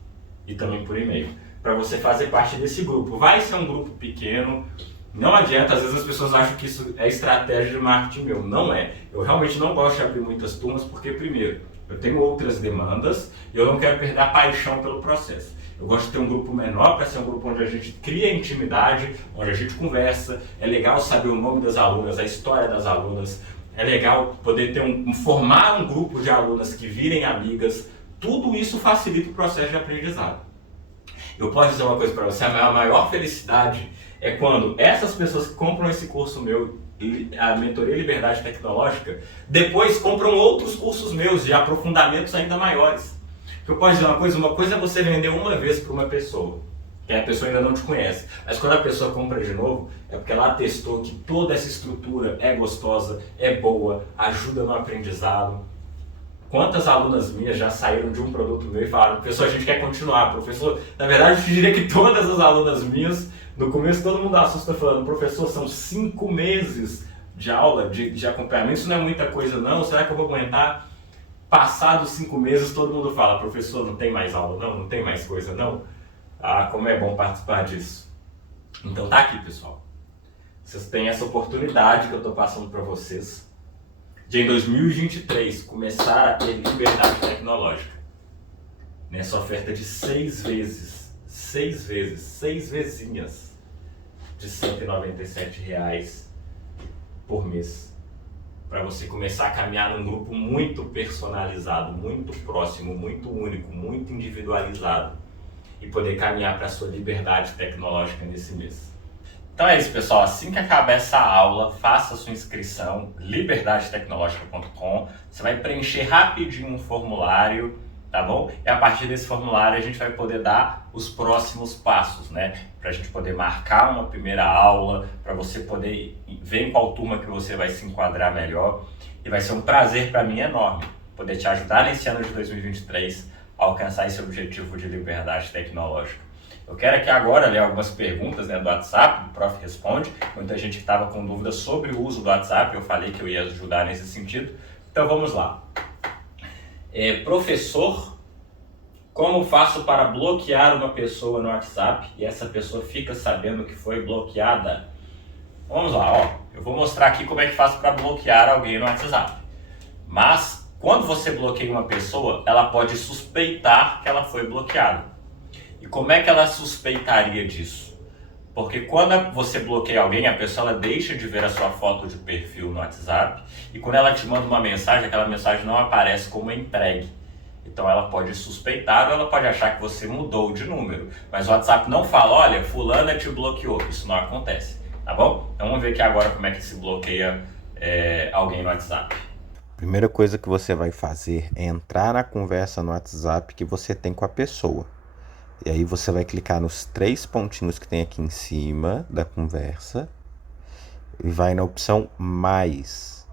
e também por e-mail, para você fazer parte desse grupo. Vai ser um grupo pequeno, não adianta, às vezes as pessoas acham que isso é estratégia de marketing meu, não é. Eu realmente não gosto de abrir muitas turmas porque, primeiro, eu tenho outras demandas e eu não quero perder a paixão pelo processo. Eu gosto de ter um grupo menor para ser um grupo onde a gente cria intimidade, onde a gente conversa. É legal saber o nome das alunas, a história das alunas. É legal poder ter formar um grupo de alunas que virem amigas. Tudo isso facilita o processo de aprendizado. Eu posso dizer uma coisa para você, a maior felicidade é quando essas pessoas que compram esse curso meu, a Mentoria Liberdade Tecnológica, depois compram outros cursos meus de aprofundamentos ainda maiores. Eu posso dizer uma coisa é você vender uma vez para uma pessoa, que a pessoa ainda não te conhece, mas quando a pessoa compra de novo, é porque ela atestou que toda essa estrutura é gostosa, é boa, ajuda no aprendizado. Quantas alunas minhas já saíram de um produto meu e falaram, professor, a gente quer continuar, professor, na verdade eu diria que todas as alunas minhas, no começo todo mundo assusta falando, professor, são 5 meses de aula, de acompanhamento, isso não é muita coisa não, será que eu vou aguentar? Passados 5 meses todo mundo fala, professor, não tem mais aula não, não tem mais coisa não? Ah, como é bom participar disso. Então tá aqui pessoal, Vocês têm essa oportunidade que eu estou passando para vocês de em 2023 começar a ter liberdade tecnológica. Nessa oferta de 6 vezinhas de R$ 197 por mês. Para você começar a caminhar num grupo muito personalizado, muito próximo, muito único, muito individualizado e poder caminhar para a sua liberdade tecnológica nesse mês. Então é isso, pessoal. Assim que acabar essa aula, faça a sua inscrição, liberdadetecnologica.com. Você vai preencher rapidinho um formulário, tá bom? E a partir desse formulário a gente vai poder dar os próximos passos, né? Para a gente poder marcar uma primeira aula, para você poder ver em qual turma que você vai se enquadrar melhor. E vai ser um prazer para mim enorme poder te ajudar nesse ano de 2023 a alcançar esse objetivo de liberdade tecnológica. Eu quero aqui agora ler algumas perguntas, né, do WhatsApp, do Prof. Responde. Muita gente que estava com dúvidas sobre o uso do WhatsApp, eu falei que eu ia ajudar nesse sentido. Então vamos lá. Professor, como faço para bloquear uma pessoa no WhatsApp e essa pessoa fica sabendo que foi bloqueada? Vamos lá, ó. Eu vou mostrar aqui como é que faço para bloquear alguém no WhatsApp. Mas quando você bloqueia uma pessoa, ela pode suspeitar que ela foi bloqueada. E como é que ela suspeitaria disso? Porque quando você bloqueia alguém, a pessoa ela deixa de ver a sua foto de perfil no WhatsApp e quando ela te manda uma mensagem, aquela mensagem não aparece como entregue. Então ela pode suspeitar ou ela pode achar que você mudou de número. Mas o WhatsApp não fala, olha, fulana te bloqueou. Isso não acontece, tá bom? Então vamos ver aqui agora como é que se bloqueia alguém no WhatsApp. Primeira coisa que você vai fazer é entrar na conversa no WhatsApp que você tem com a pessoa. E aí você vai clicar nos 3 pontinhos que tem aqui em cima da conversa e vai na opção mais.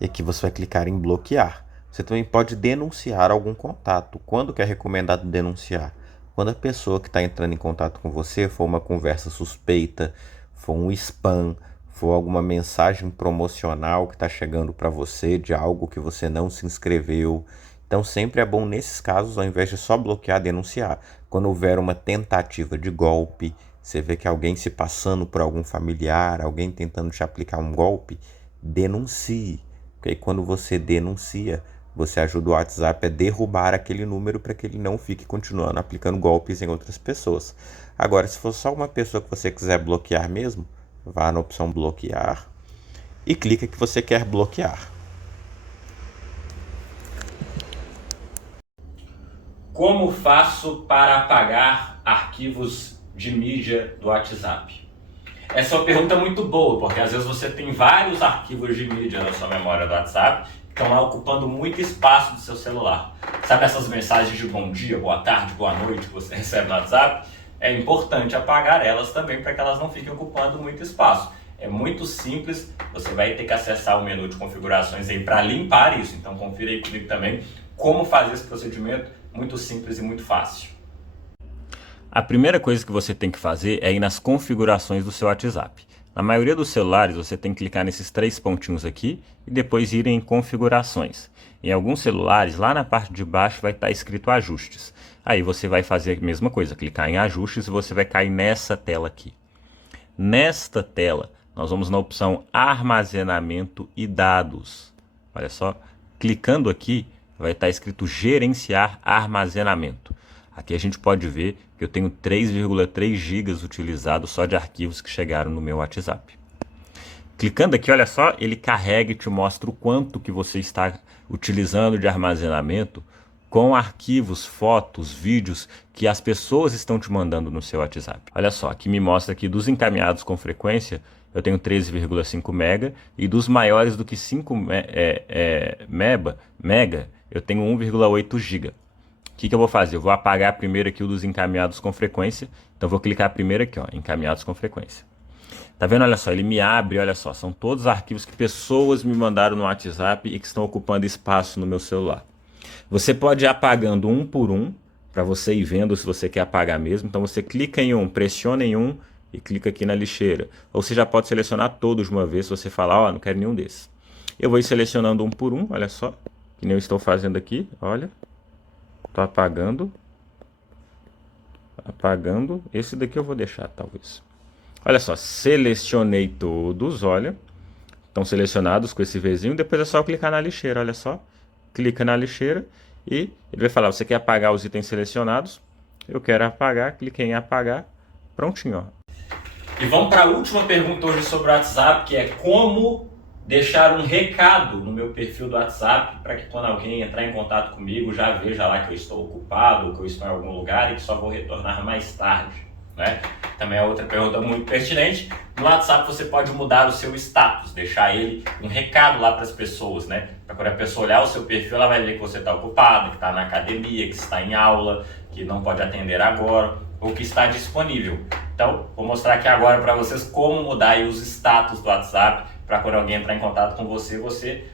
E aqui você vai clicar em bloquear. Você também pode denunciar algum contato. Quando que é recomendado denunciar? Quando a pessoa que está entrando em contato com você for uma conversa suspeita, for um spam, for alguma mensagem promocional que está chegando para você de algo que você não se inscreveu. Então sempre é bom nesses casos, ao invés de só bloquear, denunciar. Quando houver uma tentativa de golpe, você vê que alguém se passando por algum familiar, alguém tentando te aplicar um golpe, denuncie. Porque aí quando você denuncia, você ajuda o WhatsApp a derrubar aquele número para que ele não fique continuando aplicando golpes em outras pessoas. Agora, se for só uma pessoa que você quiser bloquear mesmo, vá na opção bloquear e clica que você quer bloquear. Como faço para apagar arquivos de mídia do WhatsApp? Essa é uma pergunta muito boa, porque às vezes você tem vários arquivos de mídia na sua memória do WhatsApp que estão lá ocupando muito espaço do seu celular. Sabe essas mensagens de bom dia, boa tarde, boa noite que você recebe no WhatsApp? É importante apagar elas também para que elas não fiquem ocupando muito espaço. É muito simples, você vai ter que acessar o menu de configurações aí para limpar isso. Então confira aí comigo também como fazer esse procedimento, muito simples e muito fácil. A primeira coisa que você tem que fazer é ir nas configurações do seu WhatsApp. Na maioria dos celulares você tem que clicar nesses 3 pontinhos aqui e depois ir em configurações. Em alguns celulares, lá na parte de baixo vai estar escrito ajustes. Aí você vai fazer a mesma coisa, clicar em ajustes e você vai cair nessa tela aqui. Nesta tela, nós vamos na opção armazenamento e dados. Olha só, clicando aqui vai estar escrito gerenciar armazenamento. Aqui a gente pode ver que eu tenho 3,3 GB utilizados só de arquivos que chegaram no meu WhatsApp. Clicando aqui, olha só, ele carrega e te mostra o quanto que você está utilizando de armazenamento com arquivos, fotos, vídeos que as pessoas estão te mandando no seu WhatsApp. Olha só, aqui me mostra que dos encaminhados com frequência, eu tenho 13,5 MB e dos maiores do que 5 mega, eu tenho 1,8 GB. O que eu vou fazer? Eu vou apagar primeiro aqui o dos encaminhados com frequência. Então vou clicar primeiro aqui, ó, encaminhados com frequência. Tá vendo? Olha só, ele me abre, olha só, são todos arquivos que pessoas me mandaram no WhatsApp e que estão ocupando espaço no meu celular. Você pode ir apagando um por um, para você ir vendo se você quer apagar mesmo. Então você clica em um, pressiona em um e clica aqui na lixeira. Ou você já pode selecionar todos de uma vez se você falar, ó, não quero nenhum desses. Eu vou ir selecionando um por um, olha só, que nem eu estou fazendo aqui, olha. Estou apagando. Esse daqui eu vou deixar, talvez. Olha só, selecionei todos, olha. Estão selecionados com esse Vzinho, depois é só clicar na lixeira, olha só. Clica na lixeira e ele vai falar, você quer apagar os itens selecionados? Eu quero apagar, cliquei em apagar, prontinho, ó. E vamos para a última pergunta hoje sobre o WhatsApp, que é como deixar um recado no meu perfil do WhatsApp para que quando alguém entrar em contato comigo já veja lá que eu estou ocupado, que eu estou em algum lugar e que só vou retornar mais tarde, né? Também é outra pergunta muito pertinente. No WhatsApp você pode mudar o seu status, deixar ele um recado lá para as pessoas, né? Para quando a pessoa olhar o seu perfil, ela vai ver que você está ocupado, que está na academia, que está em aula, que não pode atender agora ou que está disponível. Então, vou mostrar aqui agora para vocês como mudar aí os status do WhatsApp para quando alguém entrar em contato com você,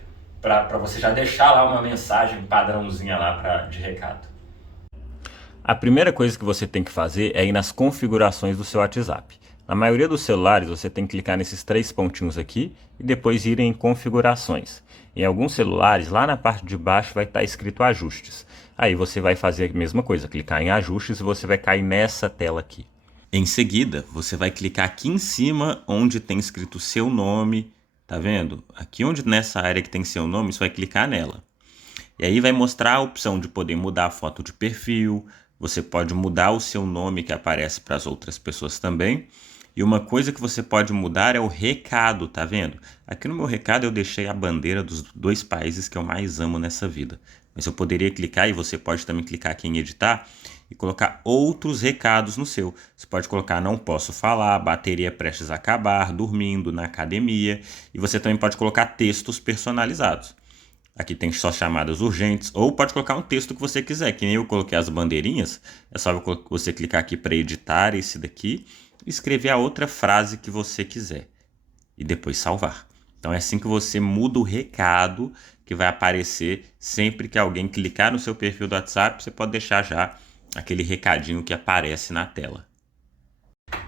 para você já deixar lá uma mensagem padrãozinha lá de recado. A primeira coisa que você tem que fazer é ir nas configurações do seu WhatsApp. Na maioria dos celulares você tem que clicar nesses 3 pontinhos aqui e depois ir em configurações. Em alguns celulares, lá na parte de baixo vai estar escrito ajustes. Aí você vai fazer a mesma coisa, clicar em ajustes e você vai cair nessa tela aqui. Em seguida, você vai clicar aqui em cima onde tem escrito seu nome, tá vendo? Aqui onde nessa área que tem seu nome, você vai clicar nela. E aí vai mostrar a opção de poder mudar a foto de perfil, você pode mudar o seu nome que aparece para as outras pessoas também. E uma coisa que você pode mudar é o recado, tá vendo? Aqui no meu recado eu deixei a bandeira dos 2 países que eu mais amo nessa vida. Mas eu poderia clicar, e você pode também clicar aqui em editar, e colocar outros recados no seu. Você pode colocar não posso falar, bateria prestes a acabar, dormindo, na academia. E você também pode colocar textos personalizados. Aqui tem só chamadas urgentes, ou pode colocar um texto que você quiser, que nem eu coloquei as bandeirinhas. É só você clicar aqui para editar esse daqui e escrever a outra frase que você quiser. E depois salvar. Então é assim que você muda o recado que vai aparecer sempre que alguém clicar no seu perfil do WhatsApp. Você pode deixar já aquele recadinho que aparece na tela.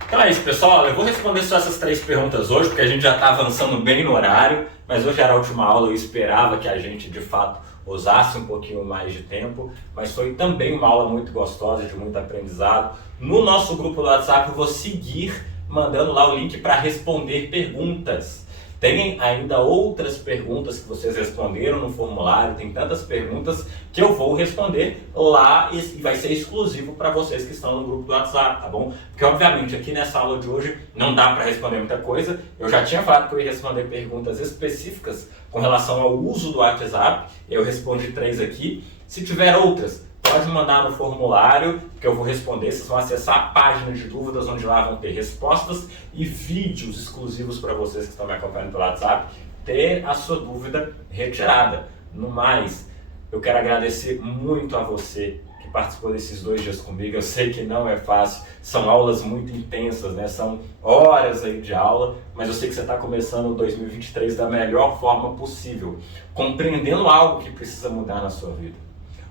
Então é isso, pessoal. Eu vou responder só essas 3 perguntas hoje, porque a gente já está avançando bem no horário, mas hoje era a última aula, eu esperava que a gente, de fato, usasse um pouquinho mais de tempo, mas foi também uma aula muito gostosa, de muito aprendizado. No nosso grupo do WhatsApp, eu vou seguir mandando lá o link para responder perguntas. Tem ainda outras perguntas que vocês responderam no formulário, tem tantas perguntas que eu vou responder lá e vai ser exclusivo para vocês que estão no grupo do WhatsApp, tá bom? Porque obviamente aqui nessa aula de hoje não dá para responder muita coisa, eu já tinha falado que eu ia responder perguntas específicas com relação ao uso do WhatsApp, eu respondi 3 aqui, se tiver outras, pode mandar no formulário que eu vou responder. Vocês vão acessar a página de dúvidas, onde lá vão ter respostas e vídeos exclusivos para vocês que estão me acompanhando pelo WhatsApp, ter a sua dúvida retirada. No mais, eu quero agradecer muito a você que participou desses 2 dias comigo. Eu sei que não é fácil, são aulas muito intensas, né? São horas aí de aula, mas eu sei que você está começando o 2023 da melhor forma possível, compreendendo algo que precisa mudar na sua vida.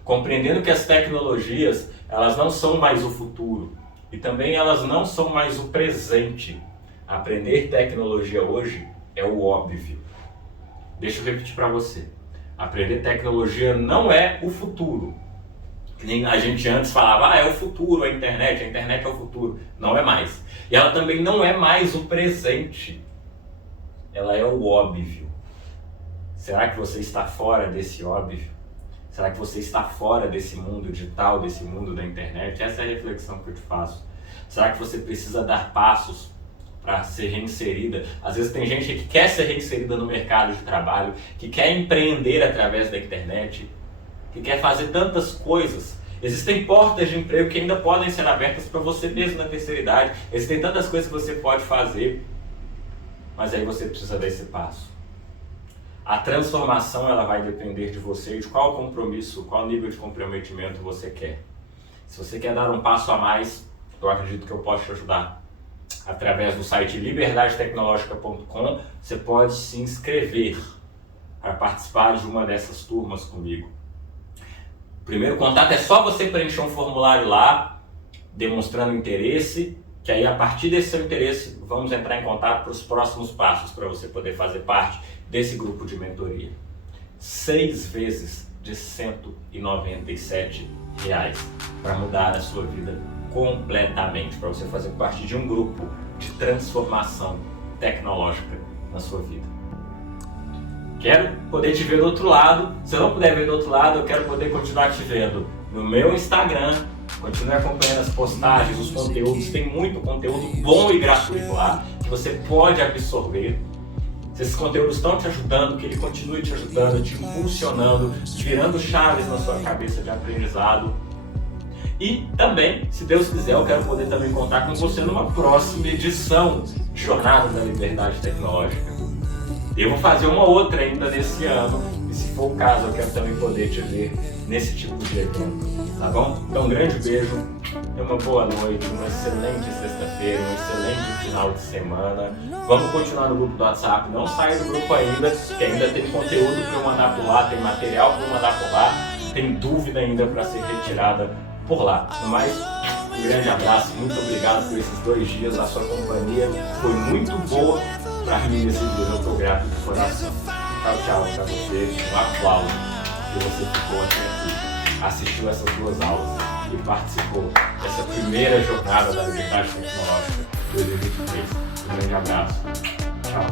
Compreendendo que as tecnologias, elas não são mais o futuro e também elas não são mais o presente. Aprender tecnologia hoje é o óbvio. Deixa eu repetir para você. Aprender tecnologia não é o futuro. Que nem a gente antes falava, é o futuro, a internet é o futuro. Não é mais. E ela também não é mais o presente. Ela é o óbvio. Será que você está fora desse óbvio? Será que você está fora desse mundo digital, desse mundo da internet? Essa é a reflexão que eu te faço. Será que você precisa dar passos para ser reinserida? Às vezes tem gente que quer ser reinserida no mercado de trabalho, que quer empreender através da internet, que quer fazer tantas coisas. Existem portas de emprego que ainda podem ser abertas para você mesmo na terceira idade. Existem tantas coisas que você pode fazer, mas aí você precisa dar esse passo. A transformação ela vai depender de você e de qual compromisso, qual nível de comprometimento você quer. Se você quer dar um passo a mais, eu acredito que eu posso te ajudar. Através do site liberdadetecnologica.com, você pode se inscrever para participar de uma dessas turmas comigo. O primeiro contato é só você preencher um formulário lá, demonstrando interesse, que aí a partir desse seu interesse, vamos entrar em contato para os próximos passos para você poder fazer parte desse grupo de mentoria. 6 vezes de R$ 197 para mudar a sua vida completamente, para você fazer parte de um grupo de transformação tecnológica na sua vida. Quero poder te ver do outro lado. Se eu não puder ver do outro lado, eu quero poder continuar te vendo no meu Instagram. Continue acompanhando as postagens, os conteúdos. Tem muito conteúdo bom e gratuito lá que você pode absorver. Se esses conteúdos estão te ajudando, que ele continue te ajudando, te impulsionando, virando chaves na sua cabeça de aprendizado. E também, se Deus quiser, eu quero poder também contar com você numa próxima edição de Jornada da Liberdade Tecnológica. Eu vou fazer uma outra ainda nesse ano, e se for o caso, eu quero também poder te ver nesse tipo de evento, tá bom? Então, um grande beijo, uma boa noite, uma excelente sexta-feira, um excelente final de semana. Vamos continuar no grupo do WhatsApp, não saia do grupo ainda, que ainda tem conteúdo para eu mandar por lá, tem material para eu mandar por lá, tem dúvida ainda para ser retirada por lá. No mais, um grande abraço, muito obrigado por esses 2 dias, a sua companhia foi muito boa para mim nesse dia, eu estou grato de coração. Tchau, tchau para você, um aplauso que você ficou até aqui, assistiu essas 2 aulas e participou dessa primeira jornada da Liberdade Tecnológica 2023. Um grande abraço, tchau.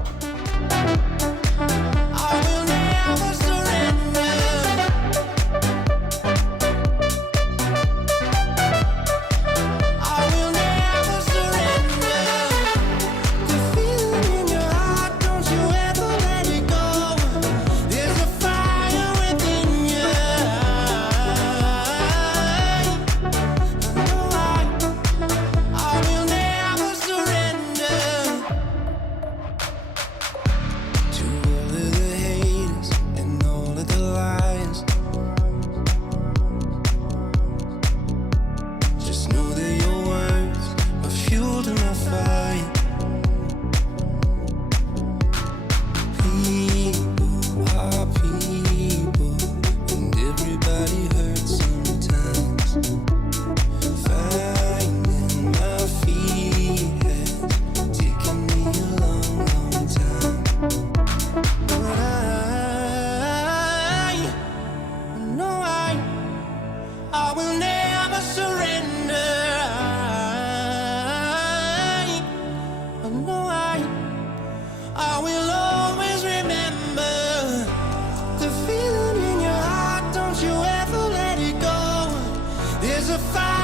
There's a fire